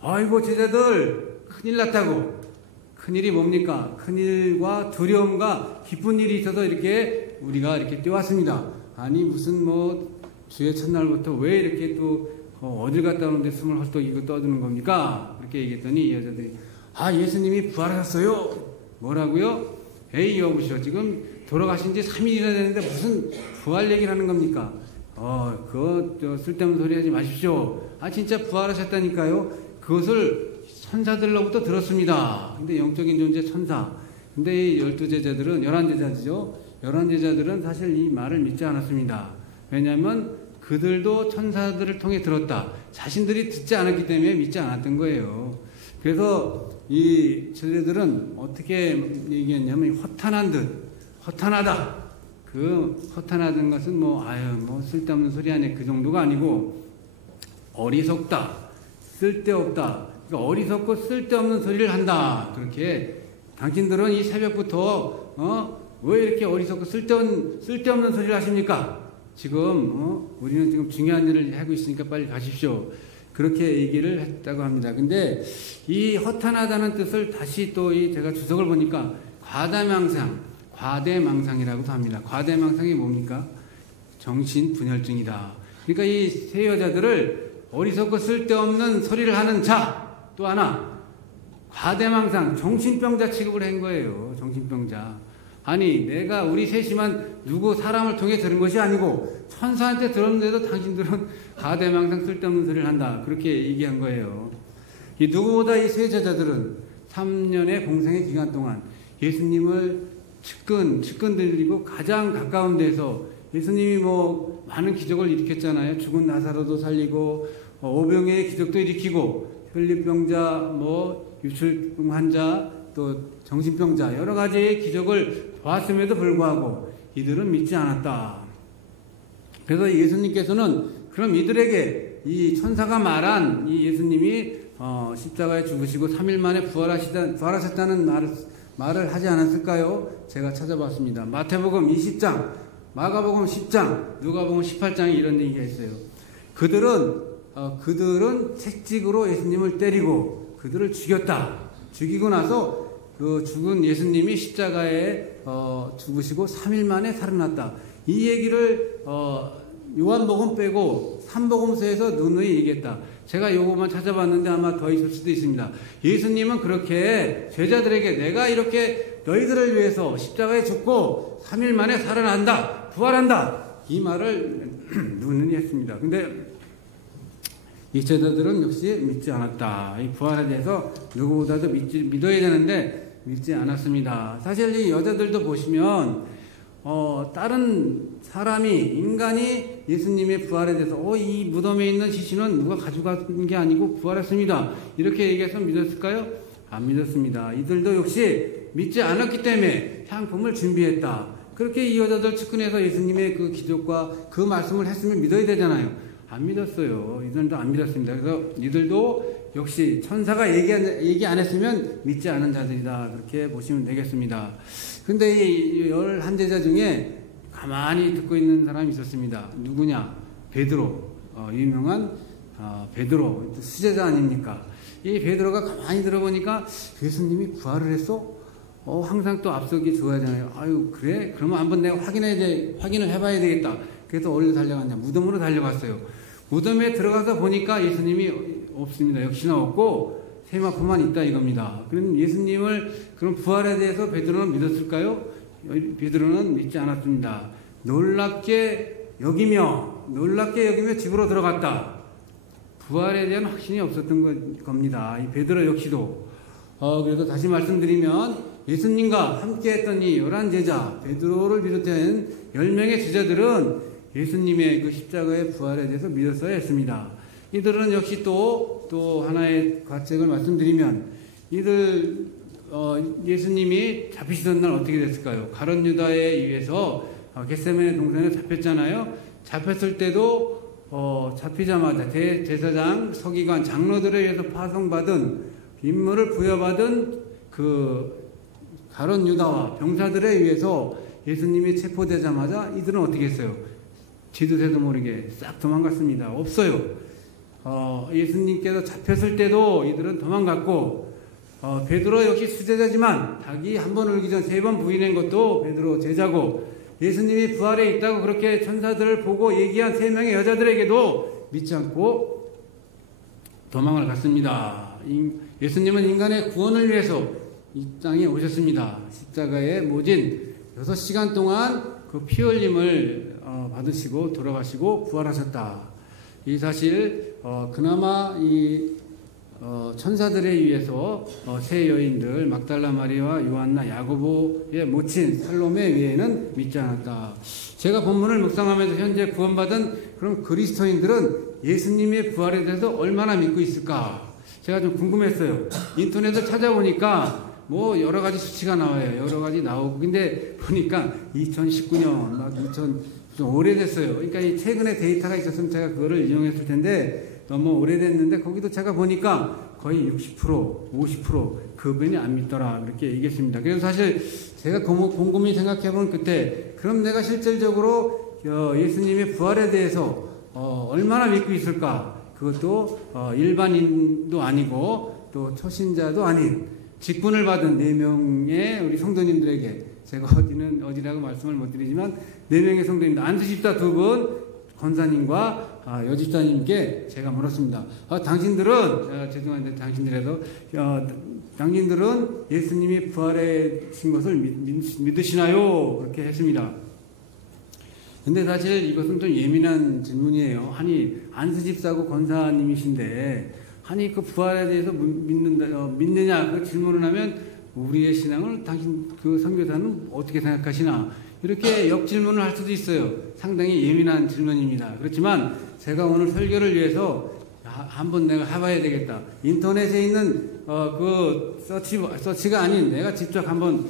아이고 제자들 큰일 났다고. 큰일이 뭡니까? 큰일과 두려움과 기쁜 일이 있어서 우리가 이렇게 뛰어왔습니다. 아니 무슨 주의 첫날부터 왜 이렇게 또 어딜 갔다 오는데 숨을 헐떡 이거 떠드는 겁니까? 그렇게 얘기했더니 이 여자들이 예수님이 부활하셨어요. 뭐라고요? 에이 여보시오, 지금 돌아가신 지 3일이나 됐는데 무슨 부활 얘기를 하는 겁니까? 그거 쓸데없는 소리 하지 마십시오. 진짜 부활하셨다니까요. 그것을 천사들로부터 들었습니다. 근데 영적인 존재 천사. 근데 이 12제자들은 11제자죠. 11제자들은 사실 이 말을 믿지 않았습니다. 왜냐하면 그들도 천사들을 통해 들었다. 자신들이 듣지 않았기 때문에 믿지 않았던 거예요. 그래서 이 제자들은 어떻게 얘기했냐면 허탄하다. 그 허탄하다는 것은 뭐 쓸데없는 소리 하네 그 정도가 아니고 어리석다, 쓸데없다. 그러니까 어리석고 쓸데없는 소리를 한다. 그렇게 당신들은 이 새벽부터 왜 이렇게 어리석고 쓸데없는 소리를 하십니까? 지금 우리는 지금 중요한 일을 하고 있으니까 빨리 가십시오. 그렇게 얘기를 했다고 합니다. 근데 이 허탄하다는 뜻을 다시 또 제가 주석을 보니까 과대망상이라고도 합니다. 과대망상이 뭡니까? 정신분열증이다. 그러니까 이 세 여자들을 어리석고 쓸데없는 소리를 하는 자 또 하나 과대망상 정신병자 취급을 한 거예요. 정신병자. 아니 우리 셋이만 누구 사람을 통해 들은 것이 아니고 천사한테 들었는데도 당신들은 과대망상 쓸데없는 소리를 한다. 그렇게 얘기한 거예요. 이 누구보다 이 세 제자들은 3년의 공생의 기간 동안 예수님을 측근 들리고 가장 가까운 데서 예수님이 뭐 많은 기적을 일으켰잖아요. 죽은 나사로도 살리고 오병이의 기적도 일으키고 혈류병자, 유출증 환자, 또 정신병자 여러 가지의 기적을 보았음에도 불구하고 이들은 믿지 않았다. 그래서 예수님께서는 그럼 이들에게 이 천사가 말한 이 예수님이 십자가에 죽으시고 3일 만에 부활하셨다는 말을 하지 않았을까요? 제가 찾아봤습니다. 마태복음 20장, 마가복음 10장, 누가복음 18장에 이런 얘기가 있어요. 그들은 채찍으로 예수님을 때리고 그들을 죽였다. 죽이고 나서 그 죽은 예수님이 십자가에 죽으시고 3일 만에 살아났다. 이 얘기를 요한복음 빼고 3복음서에서 누누이 얘기했다. 제가 요거만 찾아봤는데 아마 더 있을 수도 있습니다. 예수님은 그렇게 제자들에게 내가 이렇게 너희들을 위해서 십자가에 죽고 3일 만에 살아난다. 부활한다. 이 말을 누누이 했습니다. 근데 이 제자들은 역시 믿지 않았다. 이 부활에 대해서 누구보다도 믿어야 되는데 믿지 않았습니다. 사실 이 여자들도 보시면 다른 인간이 예수님의 부활에 대해서 이 무덤에 있는 시신은 누가 가져간 게 아니고 부활했습니다. 이렇게 얘기해서 믿었을까요? 안 믿었습니다. 이들도 역시 믿지 않았기 때문에 향품을 준비했다. 그렇게 이 여자들 측근에서 예수님의 그 기적과 그 말씀을 했으면 믿어야 되잖아요. 안 믿었어요. 이들도 안 믿었습니다. 그래서 이들도 역시 천사가 얘기 안 했으면 믿지 않은 자들이다. 그렇게 보시면 되겠습니다. 근데 이 11제자 중에 가만히 듣고 있는 사람이 있었습니다. 누구냐? 베드로. 유명한 베드로. 수제자 아닙니까? 이 베드로가 가만히 들어보니까 예수님이 부활을 했어? 항상 또 앞서기 좋아하잖아요. 아유, 그래? 그러면 한번 내가 확인을 해봐야 되겠다. 그래서 어디로 달려갔냐? 무덤으로 달려갔어요. 무덤에 들어가서 보니까 예수님이 없습니다. 역시나 없고 세마포만 있다 이겁니다. 그럼 예수님을 그럼 부활에 대해서 베드로는 믿었을까요? 베드로는 믿지 않았습니다. 놀랍게 여기며 집으로 들어갔다. 부활에 대한 확신이 없었던 겁니다. 이 베드로 역시도. 그래서 다시 말씀드리면 예수님과 함께했던 이 11제자 베드로를 비롯한 10명의 제자들은 예수님의 그 십자가의 부활에 대해서 믿었어야 했습니다. 이들은 역시 또 하나의 과책을 말씀드리면 예수님이 잡히시던 날 어떻게 됐을까요? 가룟 유다에 의해서 겟세마네 동산에 잡혔잖아요. 잡혔을 때도 잡히자마자 대제사장, 서기관, 장로들에 의해서 파송받은 임무를 부여받은 그 가룟 유다와 병사들에 의해서 예수님이 체포되자마자 이들은 어떻게 했어요? 지도새도 모르게 싹 도망갔습니다. 없어요. 예수님께서 잡혔을 때도 이들은 도망갔고 베드로 역시 수제자지만 자기 한 번 울기 전 3번 부인한 것도 베드로 제자고 예수님이 부활해 있다고 그렇게 천사들을 보고 얘기한 3명의 여자들에게도 믿지 않고 도망을 갔습니다. 예수님은 인간의 구원을 위해서 이 땅에 오셨습니다. 십자가에 모진 6시간 동안 그 피 흘림을 받으시고 돌아가시고 부활하셨다. 이 사실 그나마 이 천사들에 의해서 세 여인들 막달라 마리아와 요한나 야고보의 모친 살로메 외에는 믿지 않았다. 제가 본문을 묵상하면서 현재 구원받은 그런 그리스도인들은 예수님의 부활에 대해서 얼마나 믿고 있을까? 제가 좀 궁금했어요. 인터넷을 찾아보니까 뭐 여러 가지 수치가 나와요. 여러 가지 나오고. 근데 보니까 2019년, 막 좀 오래됐어요. 그러니까 이 최근에 데이터가 있었으면 제가 그거를 이용했을 텐데 너무 오래됐는데 거기도 제가 보니까 거의 60%, 50% 그분이 안 믿더라. 그렇게 얘기했습니다. 그래서 사실 제가 곰곰이 생각해보면 그때 그럼 내가 실질적으로 예수님의 부활에 대해서 얼마나 믿고 있을까? 그것도 일반인도 아니고 또 초신자도 아닌 직분을 받은 4명의 우리 성도님들에게 제가 어디라고 말씀을 못 드리지만 4명의 성도님들 안수집사 2분 권사님과 여집사님께 제가 물었습니다. 당신들은 죄송한데 당신들은 예수님이 부활하신 것을 믿으시나요? 그렇게 했습니다. 근데 사실 이것은 좀 예민한 질문이에요. 아니 안수집사고 권사님이신데 아니 그 부활에 대해서 믿느냐 그 질문을 하면 우리의 신앙을 당신 그 선교사는 어떻게 생각하시나 이렇게 역질문을 할 수도 있어요. 상당히 예민한 질문입니다. 그렇지만 제가 오늘 설교를 위해서 한번 내가 해봐야 되겠다. 인터넷에 있는 그 서치가 아닌 내가 직접 한번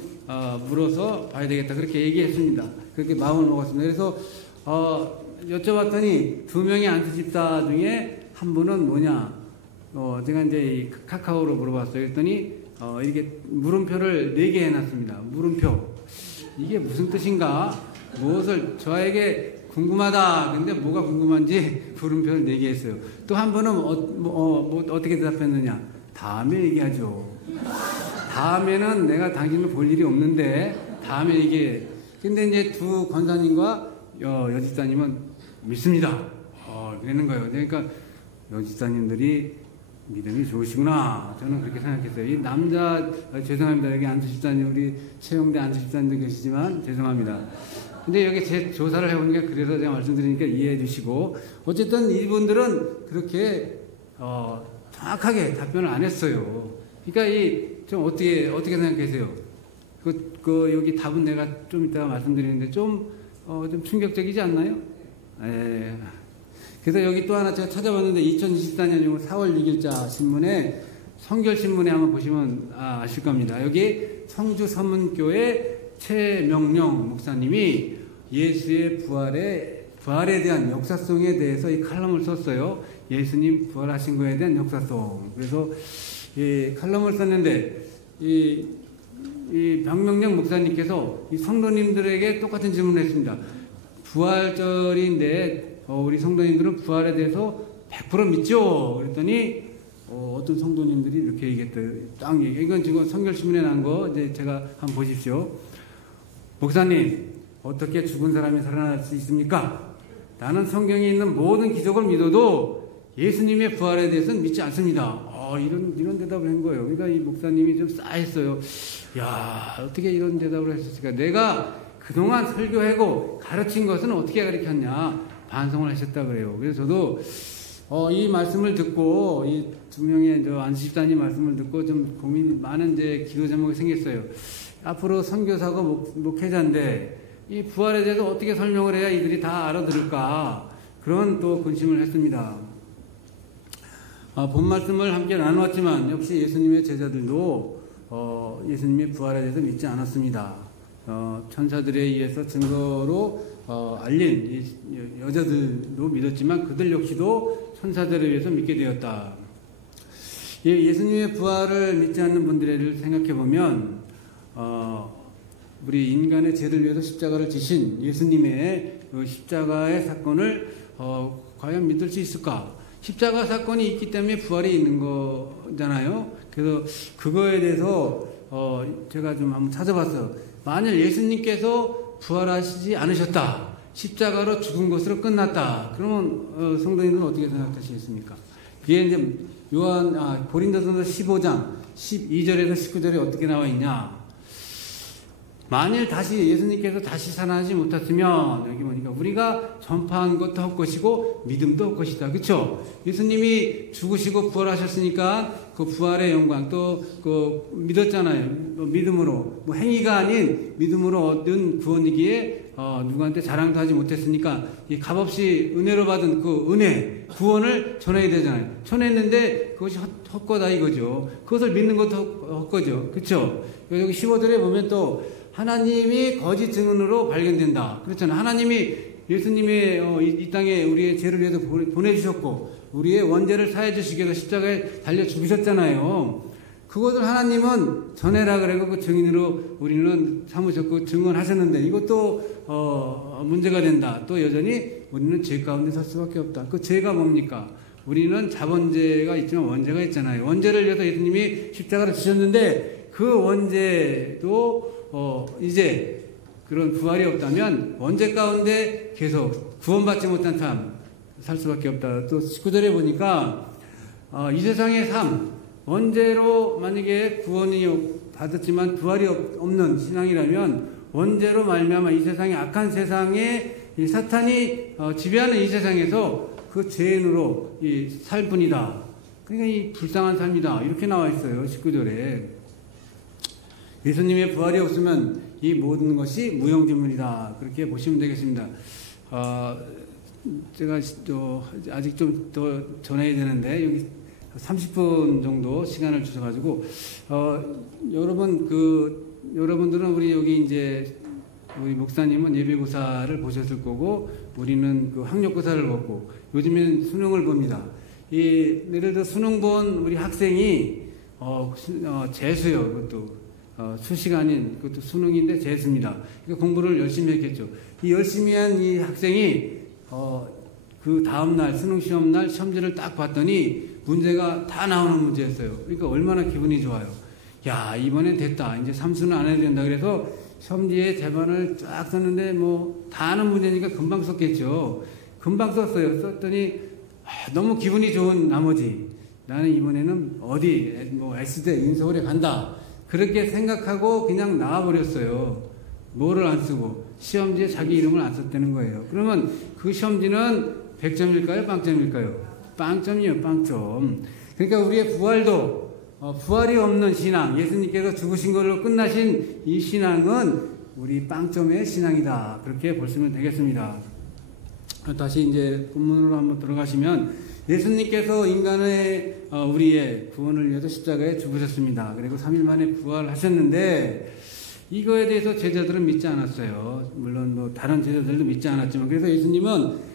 물어서 봐야 되겠다. 그렇게 얘기했습니다. 그렇게 마음을 먹었습니다. 그래서 여쭤봤더니 2명의 안수집사 중에 한 분은 뭐냐? 제가 이제 카카오로 물어봤어요. 그랬더니 이렇게 물음표를 4개 해놨습니다. 물음표. 이게 무슨 뜻인가? 무엇을 저에게 궁금하다. 근데 뭐가 궁금한지 물음표를 4개 했어요. 또 한 분은 어떻게 대답했느냐? 다음에 얘기하죠. 다음에는 내가 당신을 볼 일이 없는데 다음에 얘기해. 근데 이제 2 권사님과 여집사님은 믿습니다. 그러는 거예요. 그러니까 여집사님들이 믿음이 좋으시구나. 저는 그렇게 생각했어요. 이 남자, 죄송합니다. 여기 안수집사님, 우리 채용대 안수집사님도 계시지만, 죄송합니다. 근데 여기 제 조사를 해보니까 그래서 제가 말씀드리니까 이해해 주시고, 어쨌든 이분들은 그렇게, 정확하게 답변을 안 했어요. 그러니까 좀 어떻게 생각하세요? 여기 답은 내가 좀 이따가 말씀드리는데 좀 충격적이지 않나요? 그래서 여기 또 하나 제가 찾아봤는데 2024년 4월 6일자 신문에 성결신문에 한번 보시면 아실 겁니다. 여기 성주 서문교회 최명령 목사님이 예수의 부활에 대한 역사성에 대해서 이 칼럼을 썼어요. 예수님 부활하신 거에 대한 역사성. 그래서 이 칼럼을 썼는데 이 박명령 목사님께서 이 성도님들에게 똑같은 질문을 했습니다. 부활절인데 우리 성도님들은 부활에 대해서 100% 믿죠? 그랬더니 어떤 성도님들이 이렇게 얘기했대요. 이건 지금 성결신문에 난 거 이제 제가 한번 보십시오. 목사님, 어떻게 죽은 사람이 살아날 수 있습니까? 나는 성경에 있는 모든 기적을 믿어도 예수님의 부활에 대해서는 믿지 않습니다. 이런 대답을 한 거예요. 그러니까 이 목사님이 좀 싸했어요. 야, 어떻게 이런 대답을 했을까? 내가 그동안 설교하고 가르친 것은 어떻게 가르쳤냐? 반성을 하셨다 그래요. 그래서 저도 이 말씀을 듣고 이 2명의 안수집사님 말씀을 듣고 좀 많은 이제 기도 제목이 생겼어요. 앞으로 선교사고 목회자인데 이 부활에 대해서 어떻게 설명을 해야 이들이 다 알아들을까? 그런 또 근심을 했습니다. 본 말씀을 함께 나누었지만 역시 예수님의 제자들도 예수님의 부활에 대해서 믿지 않았습니다. 천사들에 의해서 증거로 알린 여자들도 믿었지만 그들 역시도 천사들에 의해서 믿게 되었다. 예수님의 부활을 믿지 않는 분들을 생각해보면 우리 인간의 죄를 위해서 십자가를 지신 예수님의 그 십자가의 사건을 과연 믿을 수 있을까? 십자가 사건이 있기 때문에 부활이 있는 거잖아요. 그래서 그거에 대해서 제가 좀 한번 찾아봤어요. 만일 예수님께서 부활하시지 않으셨다. 십자가로 죽은 것으로 끝났다. 그러면 성도님들은 어떻게 생각하시겠습니까? 그게 이제 고린도전서 15장 12절에서 19절에 어떻게 나와 있냐? 만일 다시 예수님께서 다시 살아나지 못했으면 여기 보니까 우리가 전파한 것도 헛것이고 믿음도 헛것이다. 그렇죠? 예수님이 죽으시고 부활하셨으니까 그 부활의 영광 또 그 믿었잖아요. 믿음으로 행위가 아닌 믿음으로 얻은 구원이기에 누구한테 자랑도 하지 못했으니까 이 값없이 은혜로 받은 그 은혜 구원을 전해야 되잖아요. 전했는데 그것이 헛거다 이거죠. 그것을 믿는 것도 헛거죠. 그렇죠? 여기 15절에 보면 또 하나님이 거짓 증언으로 발견된다. 그렇잖아요. 하나님이 예수님의 이 땅에 우리의 죄를 위해서 보내주셨고 우리의 원죄를 사해 주시기 위해서 십자가에 달려 죽으셨잖아요. 그것을 하나님은 전해라 그래고 그 증인으로 우리는 삼으셨고 증언하셨는데 이것도 문제가 된다. 또 여전히 우리는 죄 가운데 살 수밖에 없다. 그 죄가 뭡니까? 우리는 자본죄가 있지만 원죄가 있잖아요. 원죄를 위해서 예수님이 십자가를 지셨는데 그 원죄도 이제 그런 부활이 없다면 원죄 가운데 계속 구원받지 못한 삶 살 수밖에 없다. 또 19절에 보니까 이 세상의 삶 원죄로 만약에 구원이 받았지만 부활이 없는 신앙이라면 원죄로 말미암아 이 세상의 악한 세상에 이 사탄이 지배하는 이 세상에서 그 죄인으로 살 뿐이다. 그러니까 이 불쌍한 삶이다. 이렇게 나와 있어요. 19절에. 예수님의 부활이 없으면 이 모든 것이 무용지물이다. 그렇게 보시면 되겠습니다. 제가 아직 좀 더 전해야 되는데 여기 30분 정도 시간을 주셔가지고 여러분들은 우리 여기 이제 우리 목사님은 예비고사를 보셨을 거고 우리는 그 학력고사를 보고 요즘엔 수능을 봅니다. 예를 들어 수능 본 우리 학생이 재수요. 그것도 수시간인 그것도 수능인데 재수입니다. 그러니까 공부를 열심히 했겠죠. 이 열심히 한 이 학생이 그 다음날 수능 시험날 시험지를 딱 봤더니 문제가 다 나오는 문제였어요. 그러니까 얼마나 기분이 좋아요. 야 이번엔 됐다. 이제 삼수는 안 해야 된다. 그래서 시험지에 제반을 쫙 썼는데 뭐 다 아는 문제니까 금방 썼겠죠. 금방 썼어요. 썼더니 너무 기분이 좋은 나머지 나는 이번에는 어디 뭐 S대 인서울에 간다. 그렇게 생각하고 그냥 나와버렸어요. 뭐를 안 쓰고 시험지에 자기 이름을 안 썼다는 거예요. 그러면 그 시험지는 100점일까요? 빵점일까요? 빵점이에요. 빵점. 그러니까 우리의 부활도 부활이 없는 신앙, 예수님께서 죽으신 걸로 끝나신 이 신앙은 우리 빵점의 신앙이다. 그렇게 보시면 되겠습니다. 다시 이제 본문으로 한번 들어가시면 예수님께서 인간의 우리의 구원을 위해서 십자가에 죽으셨습니다. 그리고 3일 만에 부활하셨는데 이거에 대해서 제자들은 믿지 않았어요. 물론 뭐 다른 제자들도 믿지 않았지만 그래서 예수님은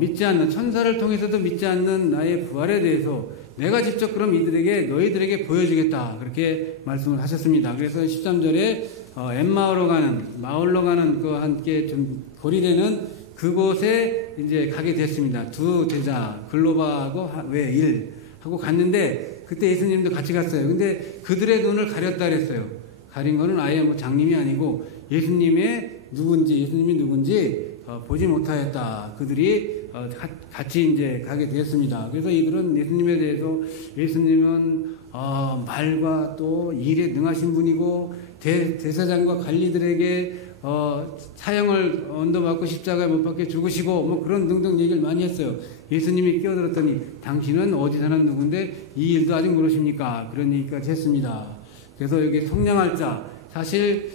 믿지 않는 천사를 통해서도 믿지 않는 나의 부활에 대해서 내가 직접 그럼 너희들에게 보여주겠다 그렇게 말씀을 하셨습니다. 그래서 13절에 엠마오로 가는 마을로 가는 그 함께 좀 거리되는 그곳에 이제 가게 됐습니다. 두 제자 글로바하고 외일 하고 갔는데 그때 예수님도 같이 갔어요. 근데 그들의 눈을 가렸다 그랬어요. 가린 거는 아예 뭐 장님이 아니고 예수님이 누군지 보지 못하였다. 그들이 같이 이제 가게 되었습니다. 그래서 이들은 예수님에 대해서 예수님은 말과 또 일에 능하신 분이고 대사장과 관리들에게 사형을 언도받고 십자가에 못 박혀 죽으시고 뭐 그런 등등 얘기를 많이 했어요. 예수님이 끼어들었더니 당신은 어디 사는 누군데 이 일도 아직 모르십니까? 그런 얘기까지 했습니다. 그래서 여기 성령할 자 사실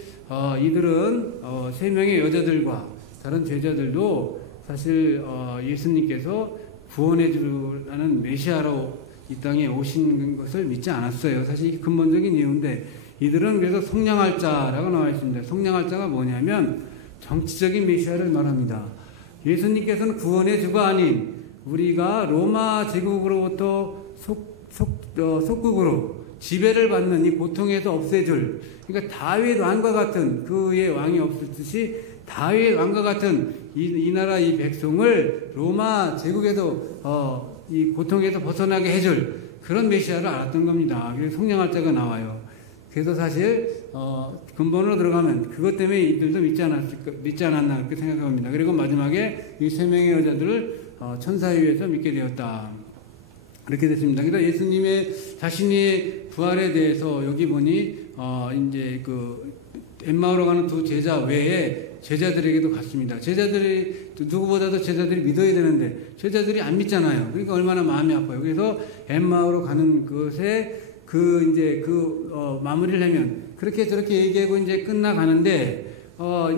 이들은 3명의 여자들과 다른 제자들도 사실 예수님께서 구원해 주라는 메시아로 이 땅에 오신 것을 믿지 않았어요. 사실 이게 근본적인 이유인데 이들은 그래서 성령할 자라고 나와 있습니다. 성령할 자가 뭐냐면 정치적인 메시아를 말합니다. 예수님께서는 구원의 주가 아닌 우리가 로마 제국으로부터 속국으로 지배를 받는 이 고통에서 없애줄, 그러니까 다윗 왕과 같은 그의 왕이 없었듯이 다윗 왕과 같은 이 나라 이 백성을 로마 제국에서 이 고통에서 벗어나게 해줄 그런 메시아를 알았던 겁니다. 그래서 성령할 자가 나와요. 그래서 사실 근본으로 들어가면 그것 때문에 이들도 믿지 않았나 그렇게 생각합니다. 그리고 마지막에 이 3명의 여자들을 천사에 의해서 믿게 되었다. 그렇게 됐습니다. 그래서 예수님의 자신의 부활에 대해서 여기 보니 이제 엠마오로 가는 두 제자 외에 제자들에게도 갔습니다. 제자들이 누구보다도 제자들이 믿어야 되는데 제자들이 안 믿잖아요. 그러니까 얼마나 마음이 아파요. 그래서 엠마오로 가는 것에 마무리를 하면 그렇게 저렇게 얘기하고 이제 끝나가는데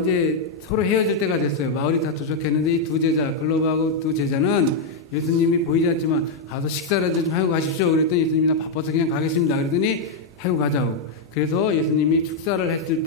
이제 서로 헤어질 때가 됐어요. 마을이 다 도착했는데 이 두 제자, 글로바하고 두 제자는 예수님이 보이지 않지만 가서 식사라도 좀 하고 가십시오. 그랬더니 예수님이 나 바빠서 그냥 가겠습니다. 그랬더니 하고 가자고. 그래서 예수님이 축사를 했을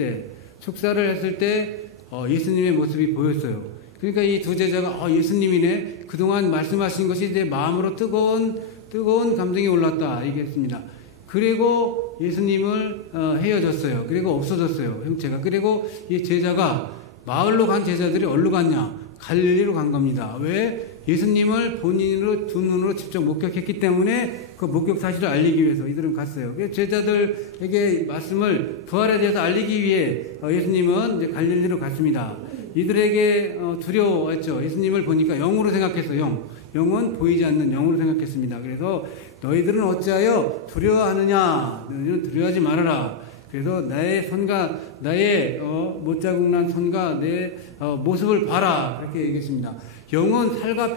때 예수님의 모습이 보였어요. 그러니까 이 두 제자가 예수님이네. 그동안 말씀하신 것이 내 마음으로 뜨거운 감정이 올랐다 얘기했습니다. 그리고 예수님을 헤어졌어요. 그리고 없어졌어요. 형체가. 그리고 이 제자가 마을로 간 제자들이 어디로 갔냐? 갈릴리로 간 겁니다. 왜? 예수님을 본인으로 두 눈으로 직접 목격했기 때문에 그 목격 사실을 알리기 위해서 이들은 갔어요. 그래서 제자들에게 말씀을 부활에 대해서 알리기 위해 예수님은 이제 갈릴리로 갔습니다. 이들에게 두려워했죠. 예수님을 보니까 영으로 생각했어요. 영은 보이지 않는 영으로 생각했습니다. 그래서 너희들은 어찌하여 두려워하느냐? 너희들은 두려워하지 말아라. 그래서 나의 손과 나의 못자국난 손과 내 모습을 봐라. 이렇게 얘기했습니다. 영은 살과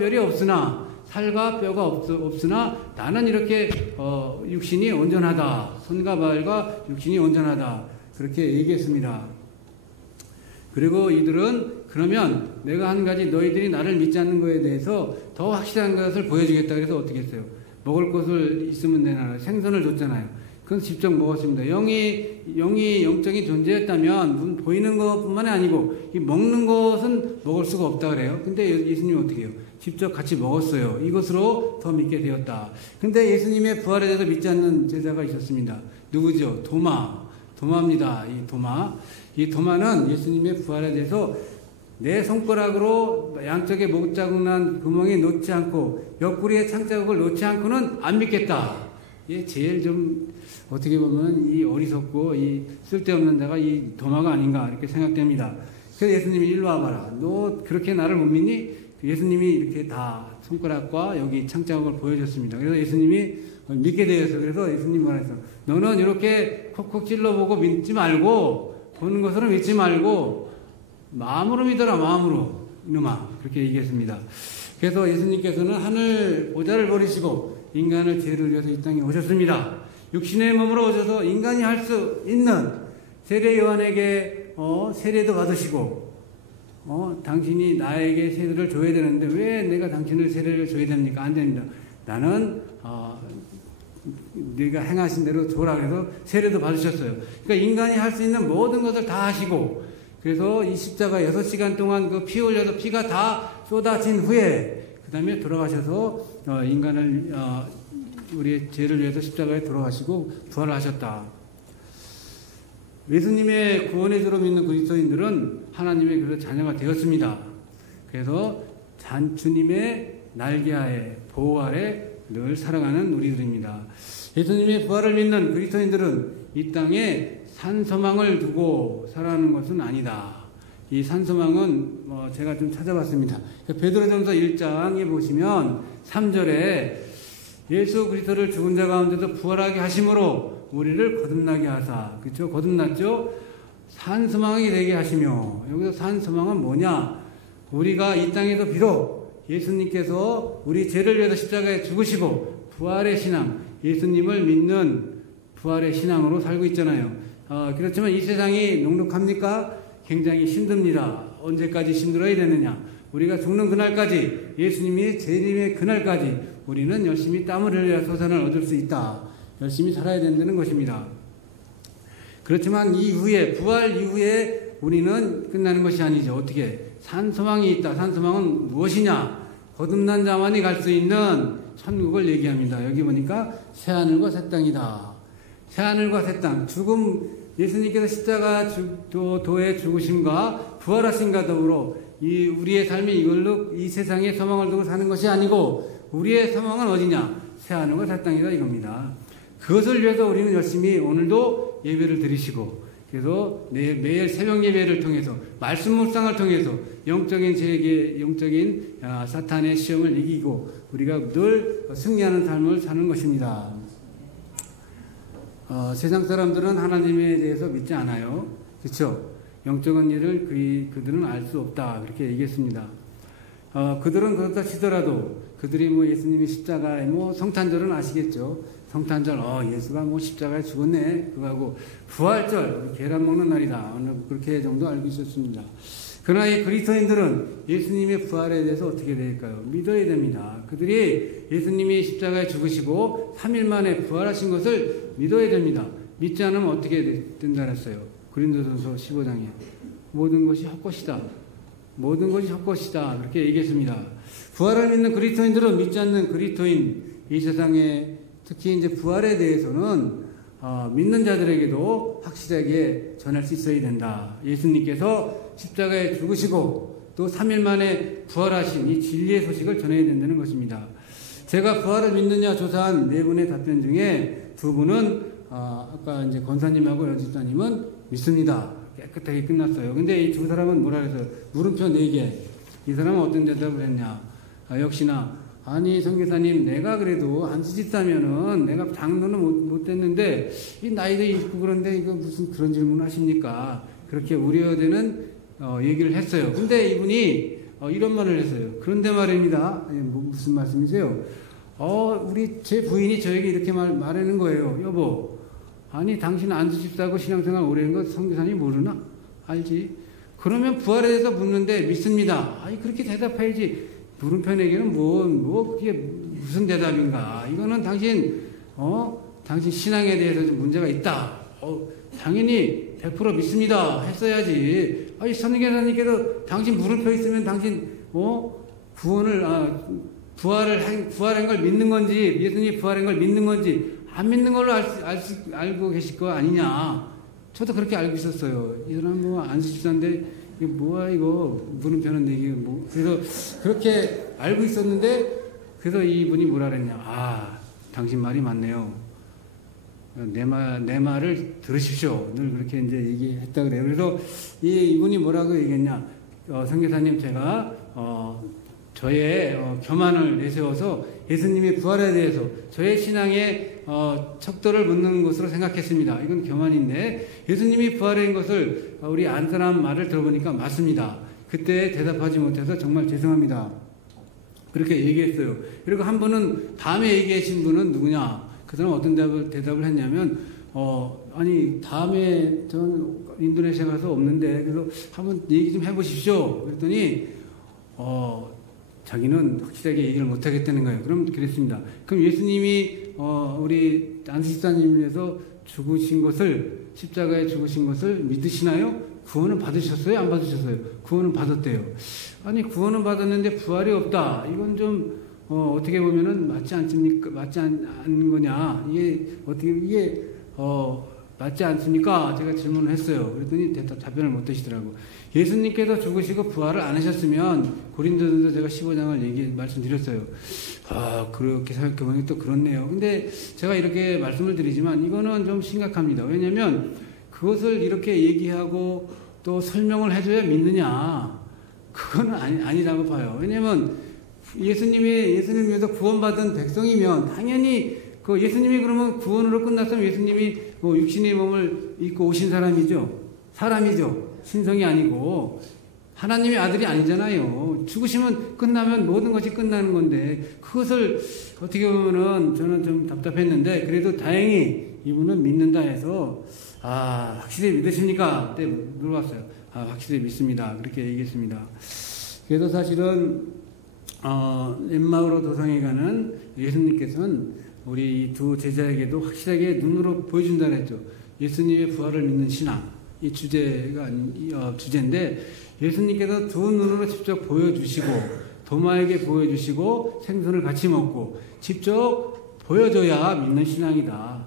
뼈가 없으나 나는 이렇게 육신이 온전하다. 손과 발과 육신이 온전하다. 그렇게 얘기했습니다. 그리고 이들은 그러면 내가 한 가지 너희들이 나를 믿지 않는 것에 대해서 더 확실한 것을 보여주겠다. 그래서 어떻게 했어요? 먹을 것을 있으면 내놔라. 생선을 줬잖아요. 그건 직접 먹었습니다. 영이 영적인 존재였다면 보이는 것뿐만이 아니고 이 먹는 것은 먹을 수가 없다 그래요. 근데 예수님이 어떻게 해요? 직접 같이 먹었어요. 이것으로 더 믿게 되었다. 근데 예수님의 부활에 대해서 믿지 않는 제자가 있었습니다. 누구죠? 도마입니다. 이 도마는 예수님의 부활에 대해서 내 손가락으로 양쪽에 못자국난 구멍에 놓지 않고 옆구리에 창자국을 놓지 않고는 안 믿겠다. 제일 좀 어떻게 보면 이 어리석고 이 쓸데없는 자가 이 도마가 아닌가 이렇게 생각됩니다. 그래서 예수님이 일로 와봐라. 너 그렇게 나를 못 믿니? 예수님이 이렇게 다 손가락과 여기 창자국을 보여줬습니다. 그래서 예수님이 믿게 되었어요. 그래서 예수님 뭐라 했어? 너는 이렇게 콕콕 찔러보고 믿지 말고 보는 것으로 믿지 말고 마음으로 믿어라. 마음으로 이놈아 그렇게 얘기했습니다. 그래서 예수님께서는 하늘 보좌를 버리시고 인간을 죄를 위해서 이 땅에 오셨습니다. 육신의 몸으로 오셔서 인간이 할 수 있는 세례 요한에게 세례도 받으시고 당신이 나에게 세례를 줘야 되는데 왜 내가 당신을 세례를 줘야 됩니까? 안 됩니다. 나는 네가 행하신 대로 줘라 그래서 세례도 받으셨어요. 그러니까 인간이 할 수 있는 모든 것을 다 하시고 그래서 이 십자가 6시간 동안 그 피 흘려서 피가 다 쏟아진 후에 그 다음에 돌아가셔서 인간을 우리의 죄를 위해서 십자가에 돌아가시고 부활을 하셨다. 예수님의 구원의 주로 믿는 그리스도인들은 하나님의 그래서 자녀가 되었습니다. 그래서 주님의 날개아래 보호 아래 늘 살아가는 우리들입니다. 예수님의 부활을 믿는 그리스도인들은 이 땅에 산소망을 두고 살아가는 것은 아니다. 이 산소망은 제가 좀 찾아봤습니다. 베드로전서 1장에 보시면 3절에 예수 그리스도를 죽은 자 가운데서 부활하게 하심으로 우리를 거듭나게 하사. 그렇죠? 거듭났죠? 산소망이 되게 하시며. 여기서 산소망은 뭐냐? 우리가 이 땅에서 비록 예수님께서 우리 죄를 위해서 십자가에 죽으시고 부활의 신앙, 예수님을 믿는 부활의 신앙으로 살고 있잖아요. 그렇지만 이 세상이 녹록합니까? 굉장히 힘듭니다. 언제까지 힘들어야 되느냐? 우리가 죽는 그날까지, 예수님이 재림의 그날까지 우리는 열심히 땀을 흘려야 소산을 얻을 수 있다. 열심히 살아야 된다는 것입니다. 그렇지만 이후에, 부활 이후에 우리는 끝나는 것이 아니죠. 어떻게? 산소망이 있다. 산소망은 무엇이냐? 거듭난 자만이 갈 수 있는 천국을 얘기합니다. 여기 보니까 새하늘과 새 땅이다. 새하늘과 새 땅. 죽음, 예수님께서 십자가 도의 죽으심과 부활하심과 더불어 우리의 삶이 이걸로 이 세상에 소망을 두고 사는 것이 아니고 우리의 소망은 어디냐? 새하늘과 새 땅이다 이겁니다. 그것을 위해서 우리는 열심히 오늘도 예배를 드리시고 그래서 매일 새벽 예배를 통해서 말씀 묵상을 통해서 영적인 세계, 영적인 사탄의 시험을 이기고 우리가 늘 승리하는 삶을 사는 것입니다. 세상 사람들은 하나님에 대해서 믿지 않아요. 그렇죠? 영적인 일을 그들은 알 수 없다. 그렇게 얘기했습니다. 그들은 그렇다 치더라도 그들이 뭐 예수님이 십자가에 뭐 성탄절은 아시겠죠? 성탄절, 예수가 뭐 십자가에 죽었네. 그거하고 부활절, 계란 먹는 날이다. 그렇게 정도 알고 있었습니다. 그러나 이 그리스도인들은 예수님의 부활에 대해서 어떻게 될까요? 믿어야 됩니다. 그들이 예수님이 십자가에 죽으시고 3일 만에 부활하신 것을 믿어야 됩니다. 믿지 않으면 어떻게 된다 그랬어요? 고린도전서 15장에 모든 것이 헛것이다. 모든 것이 헛것이다. 그렇게 얘기했습니다. 부활을 믿는 그리스도인들은 믿지 않는 그리스도인, 이 세상에 특히 이제 부활에 대해서는 믿는 자들에게도 확실하게 전할 수 있어야 된다. 예수님께서 십자가에 죽으시고 또 3일 만에 부활하신 이 진리의 소식을 전해야 된다는 것입니다. 제가 부활을 믿느냐 조사한 4분의 답변 중에 2분은 아까 이제 권사님하고 연집사님은 믿습니다. 깨끗하게 끝났어요. 근데 이 2 사람은 뭐라 그랬어요? 물음표 4개. 이 사람은 어떤 대답을 했냐? 역시나 아니 선교사님, 내가 그래도 안수집사면은 내가 장로는 못 됐는데 이 나이도 있고 그런데 이거 무슨 그런 질문 하십니까? 그렇게 우려되는 얘기를 했어요. 근데 이분이 이런 말을 했어요. 그런데 말입니다. 무슨 말씀이세요? 제 부인이 저에게 이렇게 말하는 거예요. 여보, 아니 당신 안수집사고 신앙생활 오래 한 거 선교사님 모르나? 알지? 그러면 부활에 대해서 묻는데 믿습니다. 아니 그렇게 대답해야지. 물음표에게는 그게 무슨 대답인가? 이거는 당신 신앙에 대해서 좀 문제가 있다. 당연히 100% 믿습니다. 했어야지. 아니, 선교사님께서 당신 물음표 있으면 당신, 부활한 걸 믿는 건지, 예수님이 부활한 걸 믿는 건지, 안 믿는 걸로 알고 계실 거 아니냐. 저도 그렇게 알고 있었어요. 이 사람 안수집사인데, 이거 뭐야 이거 물음표는 이게 뭐 그래서 그렇게 알고 있었는데 그래서 이분이 뭐라 그랬냐. 당신 말이 맞네요. 내 말을 들으십시오. 늘 그렇게 이제 얘기했다 그래요. 그래서 이분이 뭐라고 얘기했냐. 선교사님, 제가 저의 교만을 내세워서 예수님의 부활에 대해서 저의 신앙에 척도를 묻는 것으로 생각했습니다. 이건 교만인데 예수님이 부활한 것을 우리 안 사람 말을 들어보니까 맞습니다. 그때 대답하지 못해서 정말 죄송합니다. 그렇게 얘기했어요. 그리고 한 분은 다음에 얘기하신 분은 누구냐? 그 사람은 어떤 대답을 했냐면 아니 다음에 저는 인도네시아 가서 없는데 그래서 한번 얘기 좀 해보십시오. 그랬더니 자기는 확실하게 얘기를 못하겠다는 거예요. 그럼 그랬습니다. 그럼 예수님이 우리 안수집사님에서 죽으신 것을, 십자가에 죽으신 것을 믿으시나요? 구원은 받으셨어요? 안 받으셨어요? 구원은 받았대요. 아니 구원은 받았는데 부활이 없다. 이건 좀 어떻게 보면은 맞지 않습니까? 맞지 않는 거냐? 이게 맞지 않습니까? 제가 질문을 했어요. 그랬더니 답변을 못 하시더라고. 예수님께서 죽으시고 부활을 안 하셨으면 고린도전서 제가 15장을 말씀드렸어요. 그렇게 생각해보니 또 그렇네요. 근데 제가 이렇게 말씀을 드리지만 이거는 좀 심각합니다. 왜냐면 그것을 이렇게 얘기하고 또 설명을 해줘야 믿느냐? 그건 아니라고 봐요. 왜냐면 예수님을 위해서 구원받은 백성이면 당연히 예수님이 그러면 구원으로 끝났으면 예수님이 육신의 몸을 입고 오신 사람이죠. 신성이 아니고 하나님의 아들이 아니잖아요. 죽으시면 끝나면 모든 것이 끝나는 건데 그것을 어떻게 보면은 저는 좀 답답했는데 그래도 다행히 이분은 믿는다 해서 확실히 믿으십니까? 그때 물어봤어요. 확실히 믿습니다. 그렇게 얘기했습니다. 그래서 사실은 엠마오로 도성에 가는 예수님께서는 우리 2 제자에게도 확실하게 눈으로 보여준다 그랬죠. 예수님의 부활을 믿는 신앙. 이 주제인데 예수님께서 2 눈으로 직접 보여주시고 도마에게 보여주시고 생선을 같이 먹고 직접 보여줘야 믿는 신앙이다.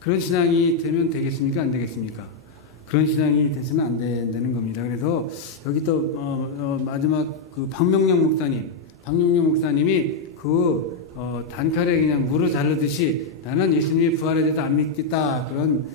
그런 신앙이 되면 되겠습니까? 안 되겠습니까? 그런 신앙이 돼서는 안 된다는 겁니다. 그래서 여기 또 마지막 박명령 목사님이 단칼에 그냥 물을 자르듯이 나는 예수님의 부활에 대해서 안 믿겠다. 그런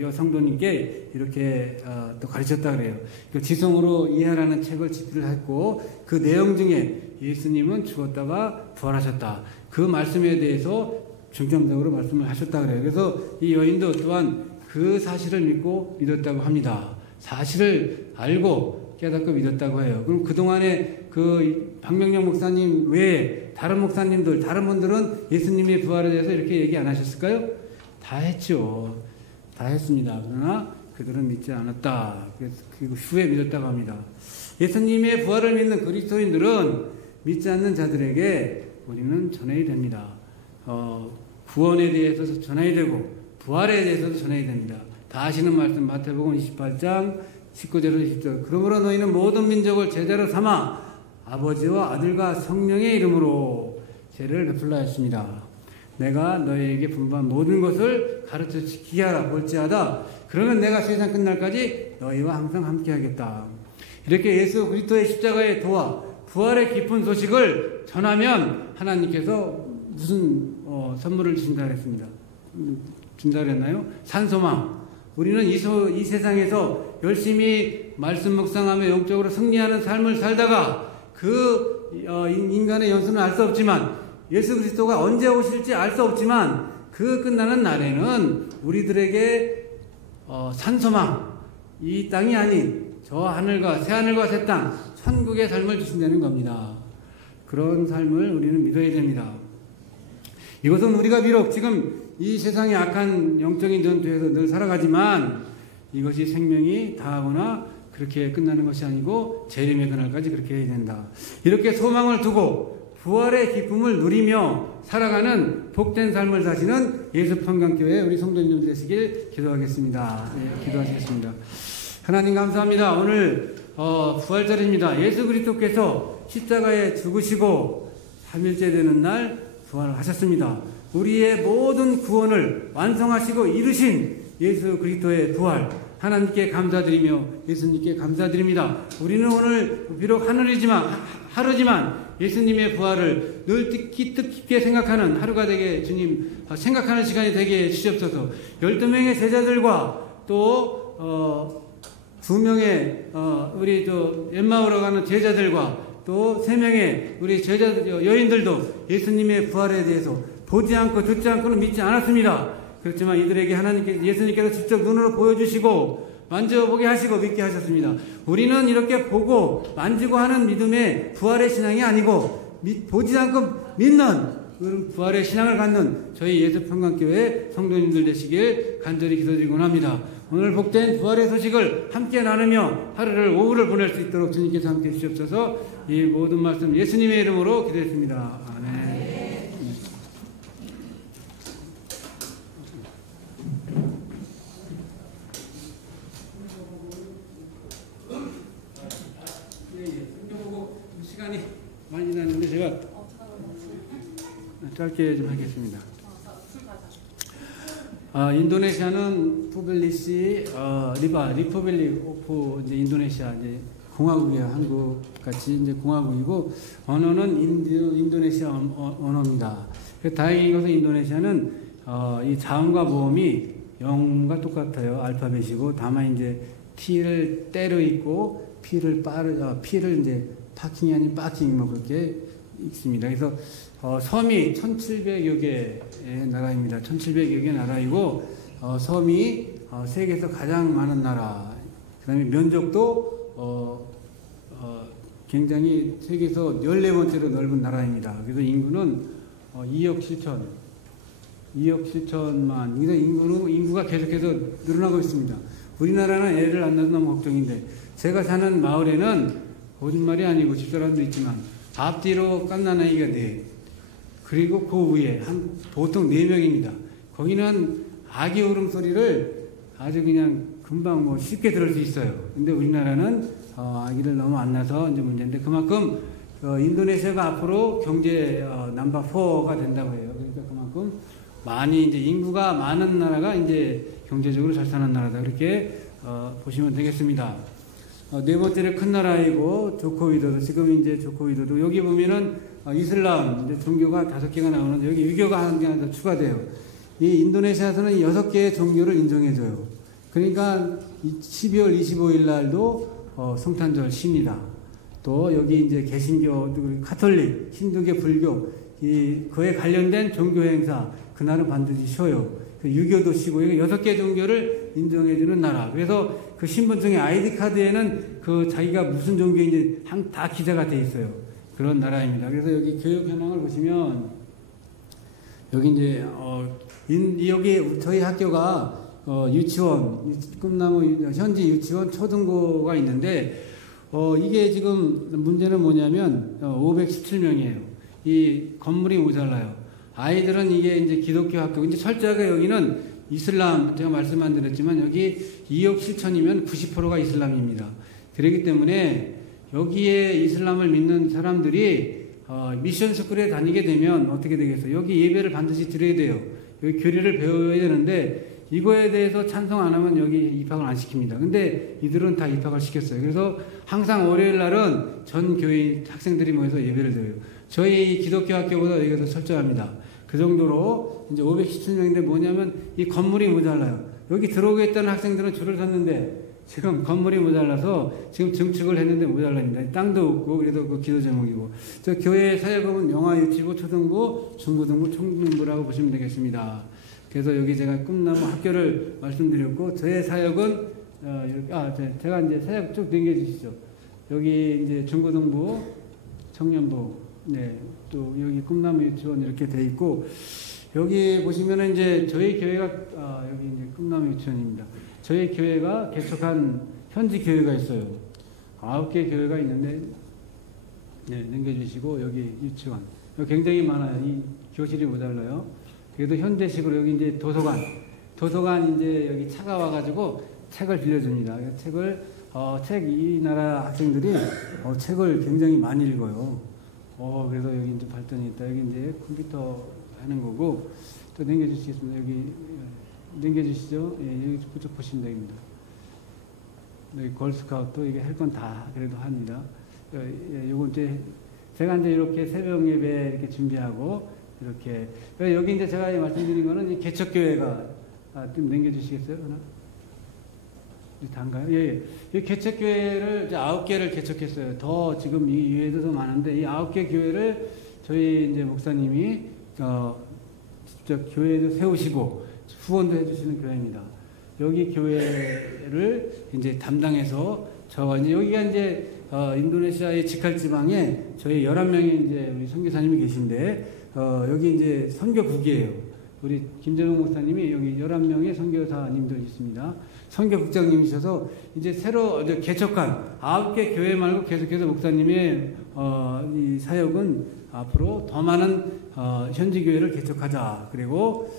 여성도님께 이렇게 또 가르쳤다 그래요. 지성으로 이해하라는 책을 집필을 했고 그 내용 중에 예수님은 죽었다가 부활하셨다. 그 말씀에 대해서 중점적으로 말씀을 하셨다 그래요. 그래서 이 여인도 또한 그 사실을 믿고 믿었다고 합니다. 사실을 알고 깨닫고 믿었다고 해요. 그럼 그동안에 그 박명령 목사님 외에 다른 목사님들, 다른 분들은 예수님의 부활에 대해서 이렇게 얘기 안 하셨을까요? 다 했죠. 다 했습니다. 그러나 그들은 믿지 않았다. 그 후에 믿었다고 합니다. 예수님의 부활을 믿는 그리스도인들은 믿지 않는 자들에게 우리는 전해야 됩니다. 구원에 대해서 전해야 되고 부활에 대해서도 전해야 됩니다. 다 아시는 말씀 마태복음 28장 19절에서 20절. 그러므로 너희는 모든 민족을 제자로 삼아 아버지와 아들과 성령의 이름으로 죄를 베풀라 했습니다. 내가 너희에게 분부한 모든 것을 가르쳐 지키게 하라. 볼지하다. 그러면 내가 세상 끝날까지 너희와 항상 함께하겠다. 이렇게 예수 그리스도의 십자가의 도와 부활의 깊은 소식을 전하면 하나님께서 무슨 선물을 주신다 그랬습니다. 준다 그랬나요? 산소망. 우리는 이 세상에서 열심히 말씀 묵상하며 영적으로 승리하는 삶을 살다가 그 인간의 연수는 알 수 없지만 예수 그리스도가 언제 오실지 알 수 없지만 그 끝나는 날에는 우리들에게 산소망, 이 땅이 아닌 저 하늘과 새하늘과 새 땅, 천국의 삶을 주신다는 겁니다. 그런 삶을 우리는 믿어야 됩니다. 이것은 우리가 비록 지금 이 세상의 악한 영적인 전투에서 늘 살아가지만 이것이 생명이 다하거나 그렇게 끝나는 것이 아니고 재림의 그날까지 그렇게 해야 된다. 이렇게 소망을 두고 부활의 기쁨을 누리며 살아가는 복된 삶을 사시는 예수평강교회 우리 성도님들 되시길 기도하겠습니다. 네, 기도하시겠습니다. 하나님 감사합니다. 오늘 부활절입니다. 예수 그리스도께서 십자가에 죽으시고 3일째 되는 날 부활을 하셨습니다. 우리의 모든 구원을 완성하시고 이루신 예수 그리스도의 부활 하나님께 감사드리며 예수님께 감사드립니다. 우리는 오늘 비록 하루지만 예수님의 부활을 늘 뜻깊게 생각하는 하루가 되게 주님 생각하는 시간이 되게 해주시옵소서. 12명의 제자들과 또 2명의 우리 엠마오로 가는 제자들과 또 3명의 우리 여인들도 예수님의 부활에 대해서 보지 않고 듣지 않고는 믿지 않았습니다. 그렇지만 이들에게 예수님께서 직접 눈으로 보여주시고 만져보게 하시고 믿게 하셨습니다. 우리는 이렇게 보고 만지고 하는 믿음의 부활의 신앙이 아니고 보지 않고 믿는 그런 부활의 신앙을 갖는 저희 예수평강교회 성도님들 되시길 간절히 기도드리곤 합니다. 오늘 복된 부활의 소식을 함께 나누며 오후를 보낼 수 있도록 주님께서 함께 해주시옵소서. 이 모든 말씀 예수님의 이름으로 기도했습니다. 아멘. 시간이 많이 지났는데 제가 짧게 좀 하겠습니다. 인도네시아는 푸벨리시 리퍼블릭 오프 이제 인도네시아 이제 공화국이야. 한국 같이 이제 공화국이고 언어는 인도네시아 언어입니다. 다행인 것은 인도네시아는 이 자음과 모음이 영과 똑같아요. 알파벳이고 다만 이제 T를 때려 있고 P를 이제 파킹이 아닌 빠킹 뭐 그렇게 있습니다. 그래서 섬이 1700여 개의 나라입니다. 1700여 개 나라이고 섬이 세계에서 가장 많은 나라. 그다음에 면적도 굉장히 세계에서 14번째로 넓은 나라입니다. 그래서 인구는 2억 7천만. 그래서 인구가 계속해서 늘어나고 있습니다. 우리나라는 애를 안 낳아서 너무 걱정인데 제가 사는 마을에는 거짓말이 아니고 집사람도 있지만 앞뒤로 갓난아이가 4. 그리고 그 위에 보통 4명입니다. 거기는 아기 울음소리를 아주 그냥 금방 쉽게 들을 수 있어요. 근데 우리나라는 아기를 너무 안 낳아서 이제 문제인데 그만큼 인도네시아가 앞으로 경제 넘버 4가 된다고 해요. 그러니까 그만큼 많이 이제 인구가 많은 나라가 이제 경제적으로 잘 사는 나라다. 그렇게 보시면 되겠습니다. 4번째로 큰 나라이고 조코위도도 지금 이제 조코위도도 여기 보면은 이슬람 이제 종교가 5개가 나오는데 여기 유교가 한 개 하나 더 추가돼요. 이 인도네시아에서는 6개의 종교를 인정해줘요. 그러니까 12월 25일 날도 성탄절 쉽니다. 또 여기 이제 개신교, 카톨릭, 힌두교, 불교 그에 관련된 종교 행사 그날은 반드시 쉬어요. 유교도 쉬고 6개 종교를 인정해주는 나라. 그래서 그 신분증의 아이디 카드에는 그 자기가 무슨 종교인지 다 기재가 돼 있어요. 그런 나라입니다. 그래서 여기 교육 현황을 보시면 여기 이제 여기 저희 학교가 유치원, 꿈나무 현지 유치원 초등고가 있는데 이게 지금 문제는 뭐냐면 517명이에요. 이 건물이 모자라요. 아이들은 이게 이제 기독교 학교, 이제 철저하게 여기는 이슬람, 제가 말씀 안 드렸지만 여기 2억 7천이면 90%가 이슬람입니다. 그렇기 때문에 여기에 이슬람을 믿는 사람들이 미션 스쿨에 다니게 되면 어떻게 되겠어요? 여기 예배를 반드시 드려야 돼요. 여기 교리를 배워야 되는데 이거에 대해서 찬성 안 하면 여기 입학을 안 시킵니다. 근데 이들은 다 입학을 시켰어요. 그래서 항상 월요일 날은 전 교회 학생들이 모여서 예배를 드려요. 저희 기독교 학교보다 여기가 더 철저합니다. 그 정도로 이제 517명인데 뭐냐면 이 건물이 모자라요. 여기 들어오겠다는 학생들은 줄을 섰는데 지금 건물이 모자라서 지금 증축을 했는데 모자랍니다. 땅도 없고 그래도 그 기도 제목이고. 저 교회 사역은 영아 유치부, 초등부, 중고등부, 청년부라고 보시면 되겠습니다. 그래서 여기 제가 꿈나무 학교를 말씀드렸고 저의 사역은 이렇게 제가 이제 사역 쭉 넘겨주시죠. 여기 이제 중고등부, 청년부, 네, 또 여기 꿈나무 유치원 이렇게 돼 있고 여기 보시면은 이제 저희 교회가 여기 이제 꿈나무 유치원입니다. 저희 교회가 개척한 현지 교회가 있어요. 9개 교회가 있는데 네, 넘겨주시고 여기 유치원 여기 굉장히 많아요. 이 교실이 모자라요. 그래도 현대식으로 여기 이제 도서관 이제 여기 차가 와가지고 책을 빌려줍니다. 이 나라 학생들이 책을 굉장히 많이 읽어요. 그래서 여기 이제 발전이 있다. 여기 이제 컴퓨터 하는 거고 또 넘겨주시겠습니다. 여기 넘겨주시죠. 예, 여기 쭉 보시면 됩니다. 여기 걸스카우트 이게 할 건 다 그래도 합니다. 요거 이제 제가 이제 이렇게 새벽 예배 이렇게 준비하고 이렇게 여기 이제 제가 말씀드린 거는 이 개척교회가 좀 넘겨주시겠어요? 하나? 단가요? 예. 이 개척교회를 이제 9개를 개척했어요. 더 지금 이 외에도 더 많은데 이 9개 교회를 저희 이제 목사님이 직접 교회도 세우시고 후원도 해주시는 교회입니다. 여기 교회를 이제 담당해서 저와 이제 여기가 이제 인도네시아의 지칼 지방에 저희 11명의 이제 우리 선교사님이 계신데 여기 이제 선교국이에요. 우리 김재동 목사님이 여기 11명의 선교사님들 있습니다. 선교국장님이셔서 이제 새로 개척한 9개 교회 말고 계속해서 목사님의 이 사역은 앞으로 더 많은 현지 교회를 개척하자. 그리고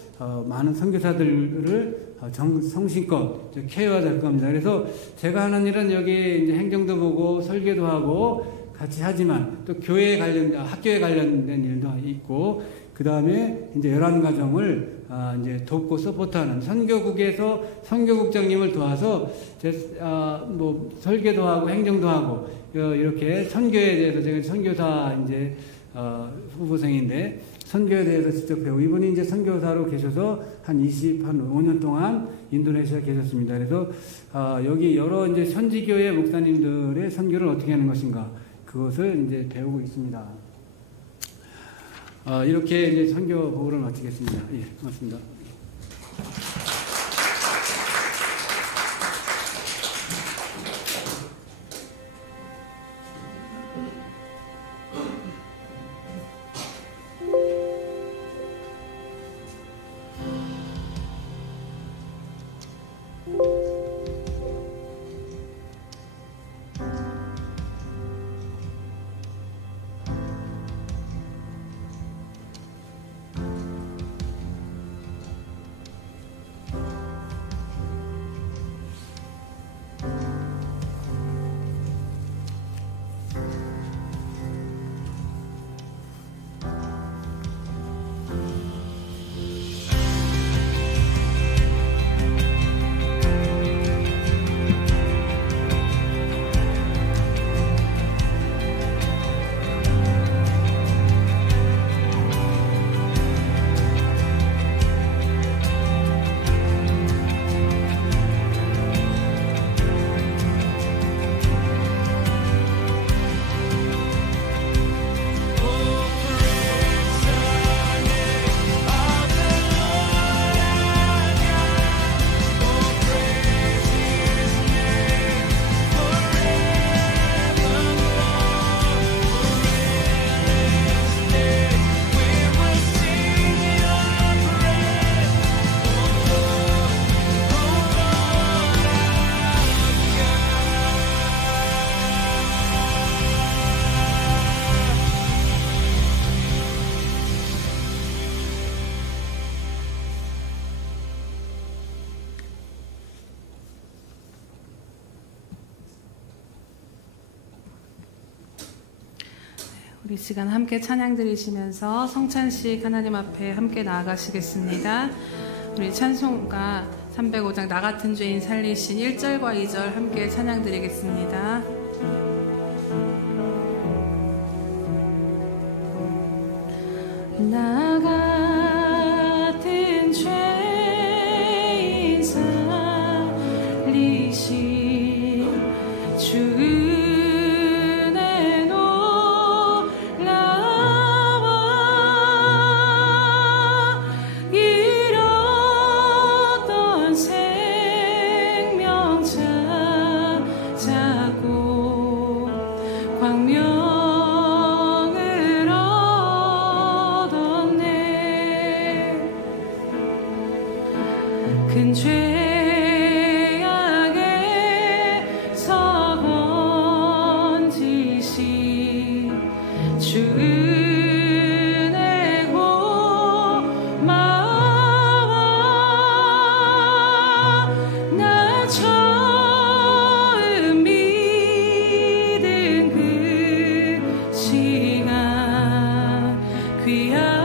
많은 선교사들을 성심껏 케어해야 될 겁니다. 그래서 제가 하는 일은 여기 이제 행정도 보고 설교도 하고 같이 하지만 또 교회에 학교에 관련된 일도 있고 그 다음에 이제 11가정을 이제 돕고 서포트하는 선교국에서 선교국장님을 도와서 뭐 설계도 하고 행정도 하고 이렇게 선교에 대해서 제가 선교사 이제 후보생인데 선교에 대해서 직접 배우고 이분이 이제 선교사로 계셔서 한 5년 동안 인도네시아에 계셨습니다. 그래서 여기 여러 이제 현지교회 목사님들의 선교를 어떻게 하는 것인가 그것을 이제 배우고 있습니다. 이렇게 이제 선교 보고를 마치겠습니다. 예, 고맙습니다. 이 시간 함께 찬양 드리시면서 성찬식 하나님 앞에 함께 나아가시겠습니다. 우리 찬송가 305장 나 같은 죄인 살리신 1절과 2절 함께 찬양 드리겠습니다. 나 같은 죄인 살리신 주 큰 죄악에서 건지신 주 은혜 고마워. 나 처음 믿은 그 시간 귀한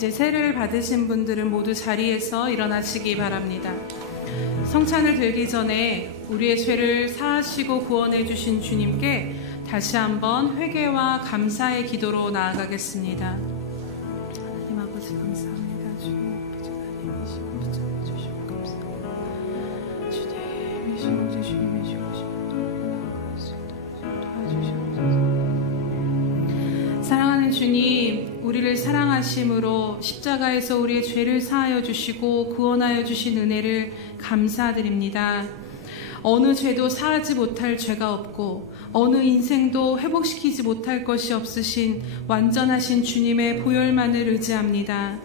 이제 세례를 받으신 분들은 모두 자리에서 일어나시기 바랍니다. 성찬을 들기 전에 우리의 죄를 사하시고 구원해 주신 주님께 다시 한번 회개와 감사의 기도로 나아가겠습니다. 하나님 아버지 감사합니다. 주님 아버지 하나님이시고 붙잡아 주시고 감사합니다. 주님이시고 제 주님이시고 도와주시옵소서. 사랑하는 주님, 우리를 사랑하심으로 십자가에서 우리의 죄를 사하여 주시고 구원하여 주신 은혜를 감사드립니다. 어느 죄도 사하지 못할 죄가 없고 어느 인생도 회복시키지 못할 것이 없으신 완전하신 주님의 보혈만을 의지합니다.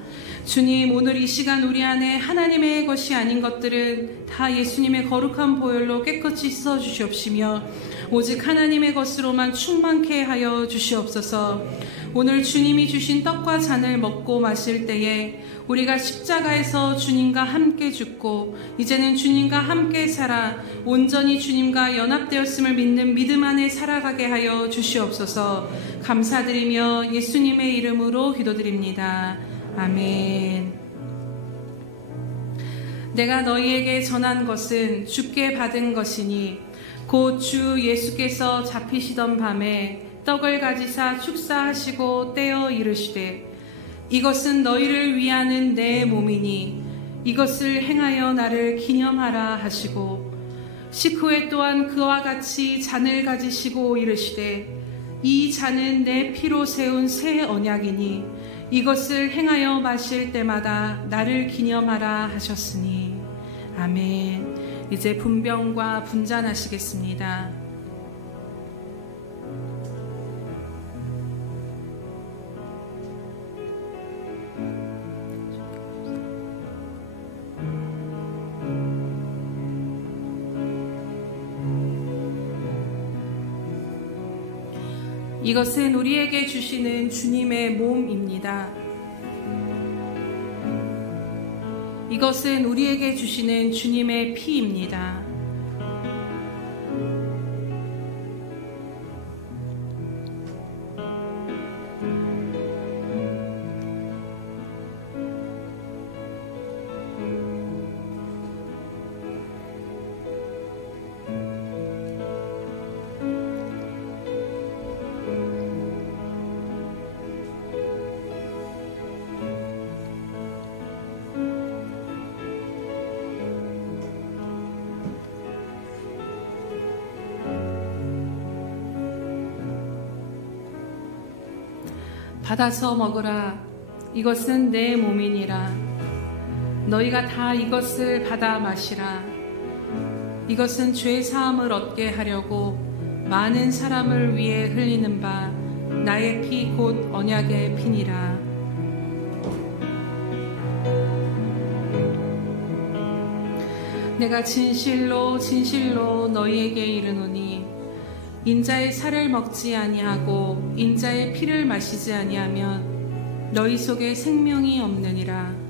주님, 오늘 이 시간 우리 안에 하나님의 것이 아닌 것들은 다 예수님의 거룩한 보혈로 깨끗이 씻어 주시옵시며 오직 하나님의 것으로만 충만케 하여 주시옵소서. 오늘 주님이 주신 떡과 잔을 먹고 마실 때에 우리가 십자가에서 주님과 함께 죽고 이제는 주님과 함께 살아 온전히 주님과 연합되었음을 믿는 믿음 안에 살아가게 하여 주시옵소서. 감사드리며 예수님의 이름으로 기도드립니다. 아멘. 내가 너희에게 전한 것은 주께 받은 것이니 곧 주 예수께서 잡히시던 밤에 떡을 가지사 축사하시고 떼어 이르시되 이것은 너희를 위하는 내 몸이니 이것을 행하여 나를 기념하라 하시고 식후에 또한 그와 같이 잔을 가지시고 이르시되 이 잔은 내 피로 세운 새 언약이니 이것을 행하여 마실 때마다 나를 기념하라 하셨으니. 아멘. 이제 분병과 분잔하시겠습니다. 이것은 우리에게 주시는 주님의 몸입니다. 이것은 우리에게 주시는 주님의 피입니다. 받아서 먹으라. 이것은 내 몸이니라. 너희가 다 이것을 받아 마시라. 이것은 죄 사함을 얻게 하려고 많은 사람을 위해 흘리는 바 나의 피 곧 언약의 피니라. 내가 진실로 진실로 너희에게 이르노니 인자의 살을 먹지 아니하고 인자의 피를 마시지 아니하면 너희 속에 생명이 없느니라.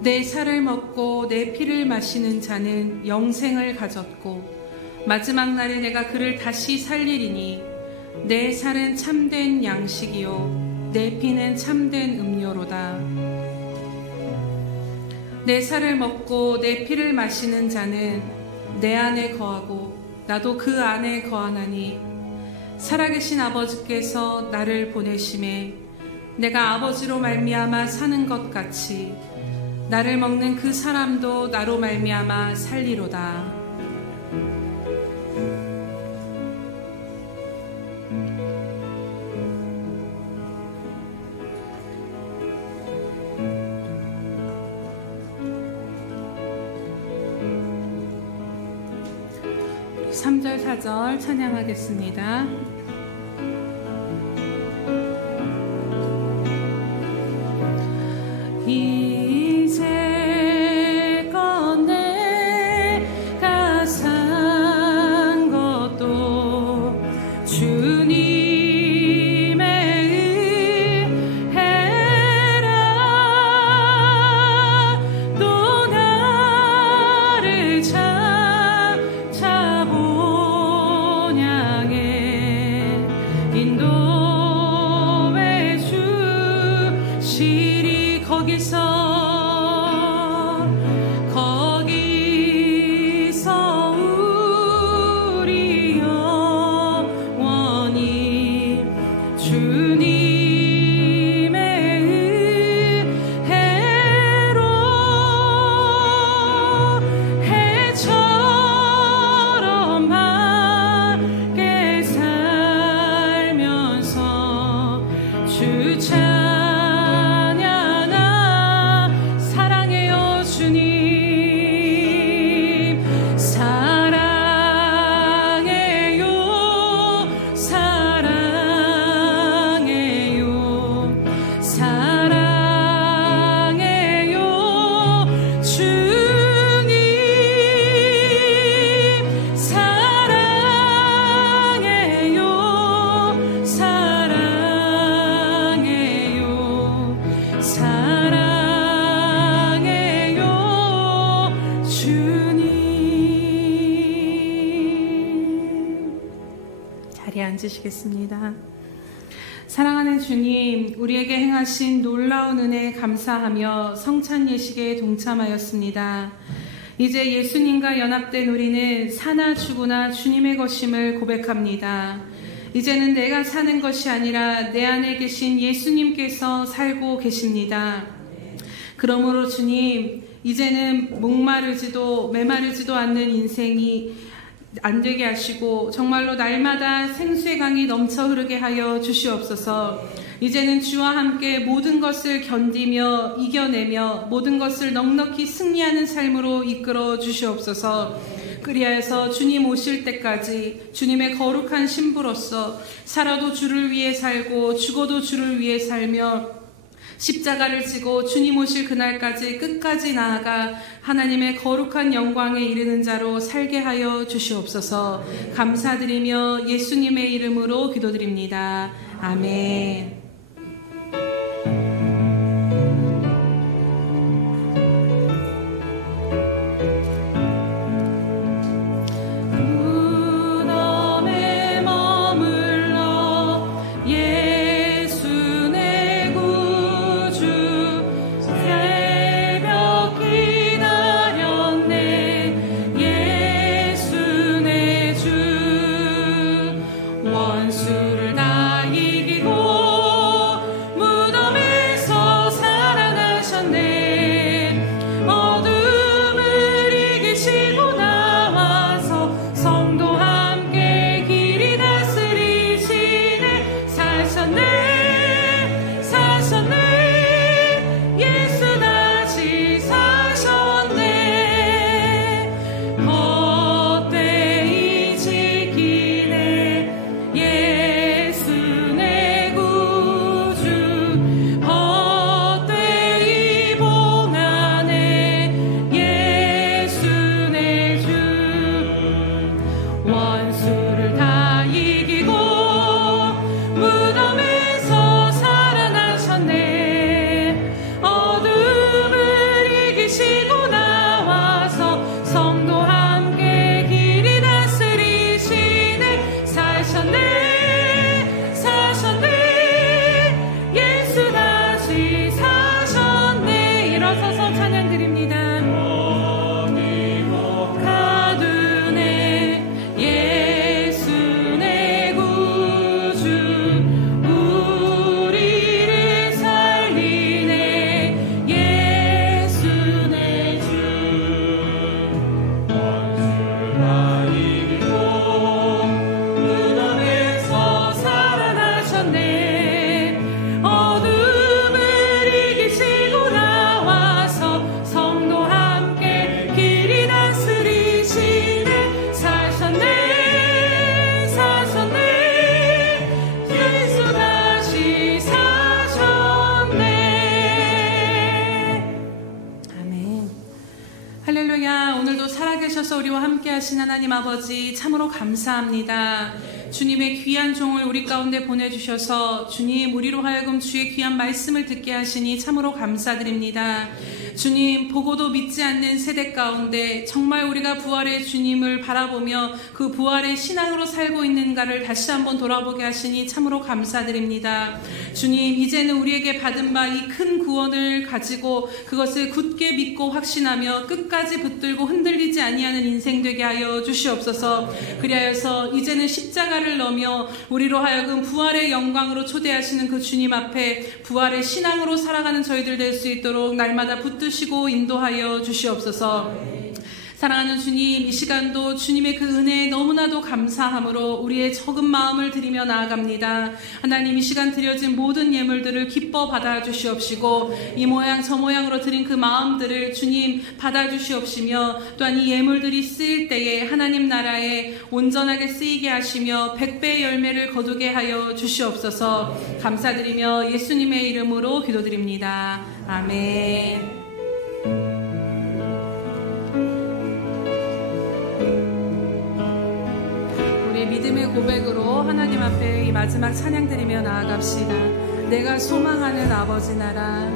내 살을 먹고 내 피를 마시는 자는 영생을 가졌고 마지막 날에 내가 그를 다시 살리리니 내 살은 참된 양식이요 내 피는 참된 음료로다. 내 살을 먹고 내 피를 마시는 자는 내 안에 거하고 나도 그 안에 거하나니 살아계신 아버지께서 나를 보내심에 내가 아버지로 말미암아 사는 것 같이 나를 먹는 그 사람도 나로 말미암아 살리로다. 우리 3절 4절 찬양하겠습니다. 이제껏 내가 산 것도 주님의 은혜라. 또 나를 찾아본향에 인도해 주시리. 거기서 우리 영원히 주님의 은혜로 해처럼 밝게 살면서 주 앉으시겠습니다. 사랑하는 주님, 우리에게 행하신 놀라운 은혜에 감사하며 성찬 예식에 동참하였습니다. 이제 예수님과 연합된 우리는 사나 죽으나 주님의 것임을 고백합니다. 이제는 내가 사는 것이 아니라 내 안에 계신 예수님께서 살고 계십니다. 그러므로 주님, 이제는 목마르지도 메마르지도 않는 인생이 안 되게 하시고 정말로 날마다 생수의 강이 넘쳐 흐르게 하여 주시옵소서. 이제는 주와 함께 모든 것을 견디며 이겨내며 모든 것을 넉넉히 승리하는 삶으로 이끌어 주시옵소서. 그리하여서 주님 오실 때까지 주님의 거룩한 신부로서 살아도 주를 위해 살고 죽어도 주를 위해 살며 십자가를 지고 주님 오실 그날까지 끝까지 나아가 하나님의 거룩한 영광에 이르는 자로 살게 하여 주시옵소서. 감사드리며 예수님의 이름으로 기도드립니다. 아멘. 원수를 다 이기고 오셔서 우리와 함께 하신 하나님 아버지 참으로 감사합니다. 주님의 귀한 종을 우리 가운데 보내주셔서 주님 우리로 하여금 주의 귀한 말씀을 듣게 하시니 참으로 감사드립니다. 주님, 보고도 믿지 않는 세대 가운데 정말 우리가 부활의 주님을 바라보며 그 부활의 신앙으로 살고 있는가를 다시 한번 돌아보게 하시니 참으로 감사드립니다. 주님, 이제는 우리에게 받은 바 이 큰 구원을 가지고 그것을 굳게 믿고 확신하며 끝까지 붙들고 흔들리지 아니하는 인생 되게 하여 주시옵소서. 그리하여서 이제는 십자가를 넘어 우리로 하여금 부활의 영광으로 초대하시는 그 주님 앞에 부활의 신앙으로 살아가는 저희들 될 수 있도록 날마다 붙드시고 인도하여 주시옵소서. 사랑하는 주님, 이 시간도 주님의 그 은혜에 너무나도 감사함으로 우리의 적은 마음을 드리며 나아갑니다. 하나님, 이 시간 드려진 모든 예물들을 기뻐 받아주시옵시고 이 모양 저 모양으로 드린 그 마음들을 주님 받아주시옵시며 또한 이 예물들이 쓰일 때에 하나님 나라에 온전하게 쓰이게 하시며 100배의 열매를 거두게 하여 주시옵소서. 감사드리며 예수님의 이름으로 기도드립니다. 아멘. 믿음의 고백으로 하나님 앞에 이 마지막 찬양 드리며 나아갑시다. 내가 소망하는 아버지 나라,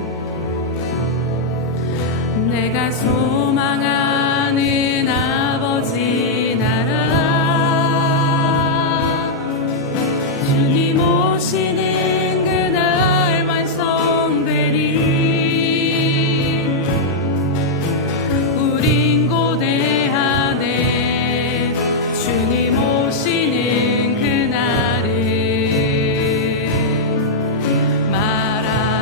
내가 소망하는 아버지 나라, 주님 오시는 그날 완성되리. 우린 고대하네 주님 오시는 그날을. 마라나타.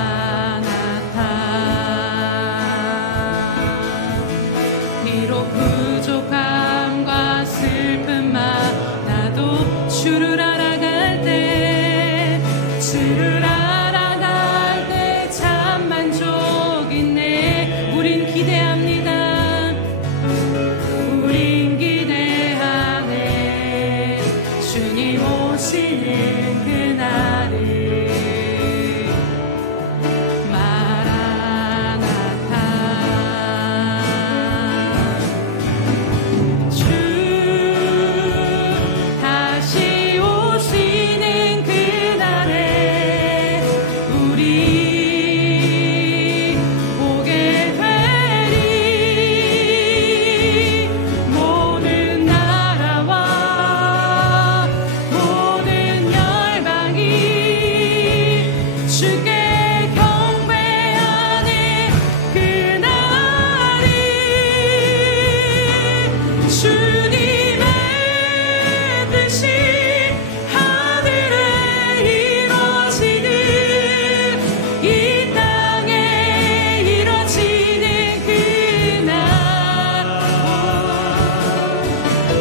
비록 부족함과 슬픔 많아도 주를 알아갈 때, 주를 알아갈 때 참 만족 있네. 우린 기대합니다. 우린 기대하네 주님 오시는 그날을. 마라나타. 주 다시 오시는 그날에 우리 보게 되리. 모든 나라와 모든 열방이 주께 경배하는 그날이. 주님의 뜻이 하늘에 이루어지는, 이 땅에 이루어지는 그날.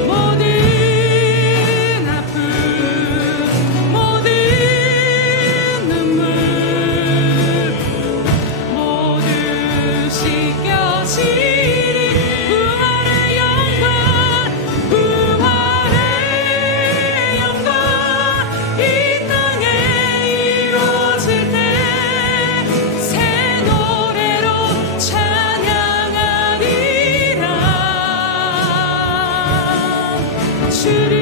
모든 아픔, 모든 눈물 모두 씻겨지리. 부활의 영광, 부활의 영광 이 땅에 이루어질 때 새 노래로 찬양하리라. 주를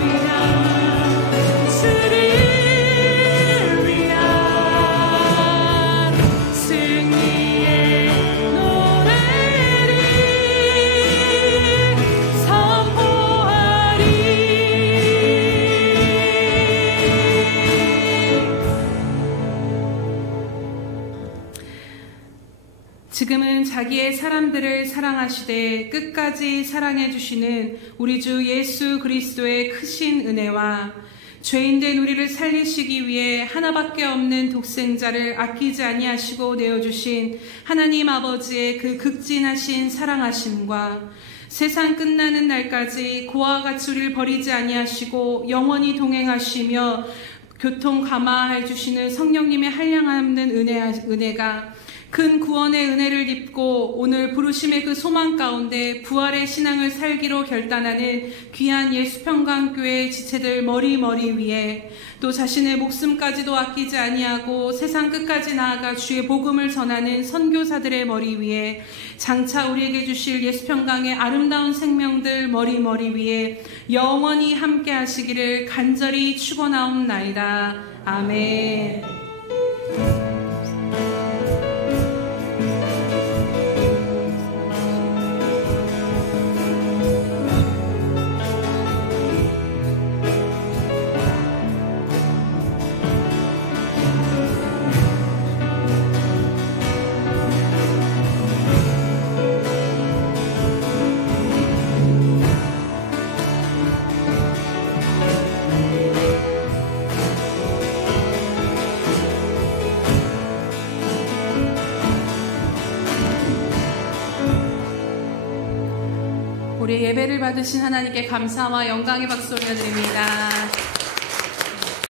위한, 주를 위한 승리의 노래를 선포하리. 지금은 자기의 사람들을 사랑하시되 끝까지 사랑해 주시는 우리 주 예수 그리스도의 크신 은혜와 죄인된 우리를 살리시기 위해 하나밖에 없는 독생자를 아끼지 아니하시고 내어주신 하나님 아버지의 그 극진하신 사랑하심과 세상 끝나는 날까지 그와 같이 우리를 버리지 아니하시고 영원히 동행하시며 교통 감화해 주시는 성령님의 한량없는 은혜가 큰 구원의 은혜를 입고 오늘 부르심의 그 소망 가운데 부활의 신앙을 살기로 결단하는 귀한 예수평강교회 지체들 머리 위에 또 자신의 목숨까지도 아끼지 아니하고 세상 끝까지 나아가 주의 복음을 전하는 선교사들의 머리 위에 장차 우리에게 주실 예수평강의 아름다운 생명들 머리 위에 영원히 함께 하시기를 간절히 축원하옵나이다. 아멘. 우리 예배를 받으신 하나님께 감사와 영광의 박수 올려드립니다.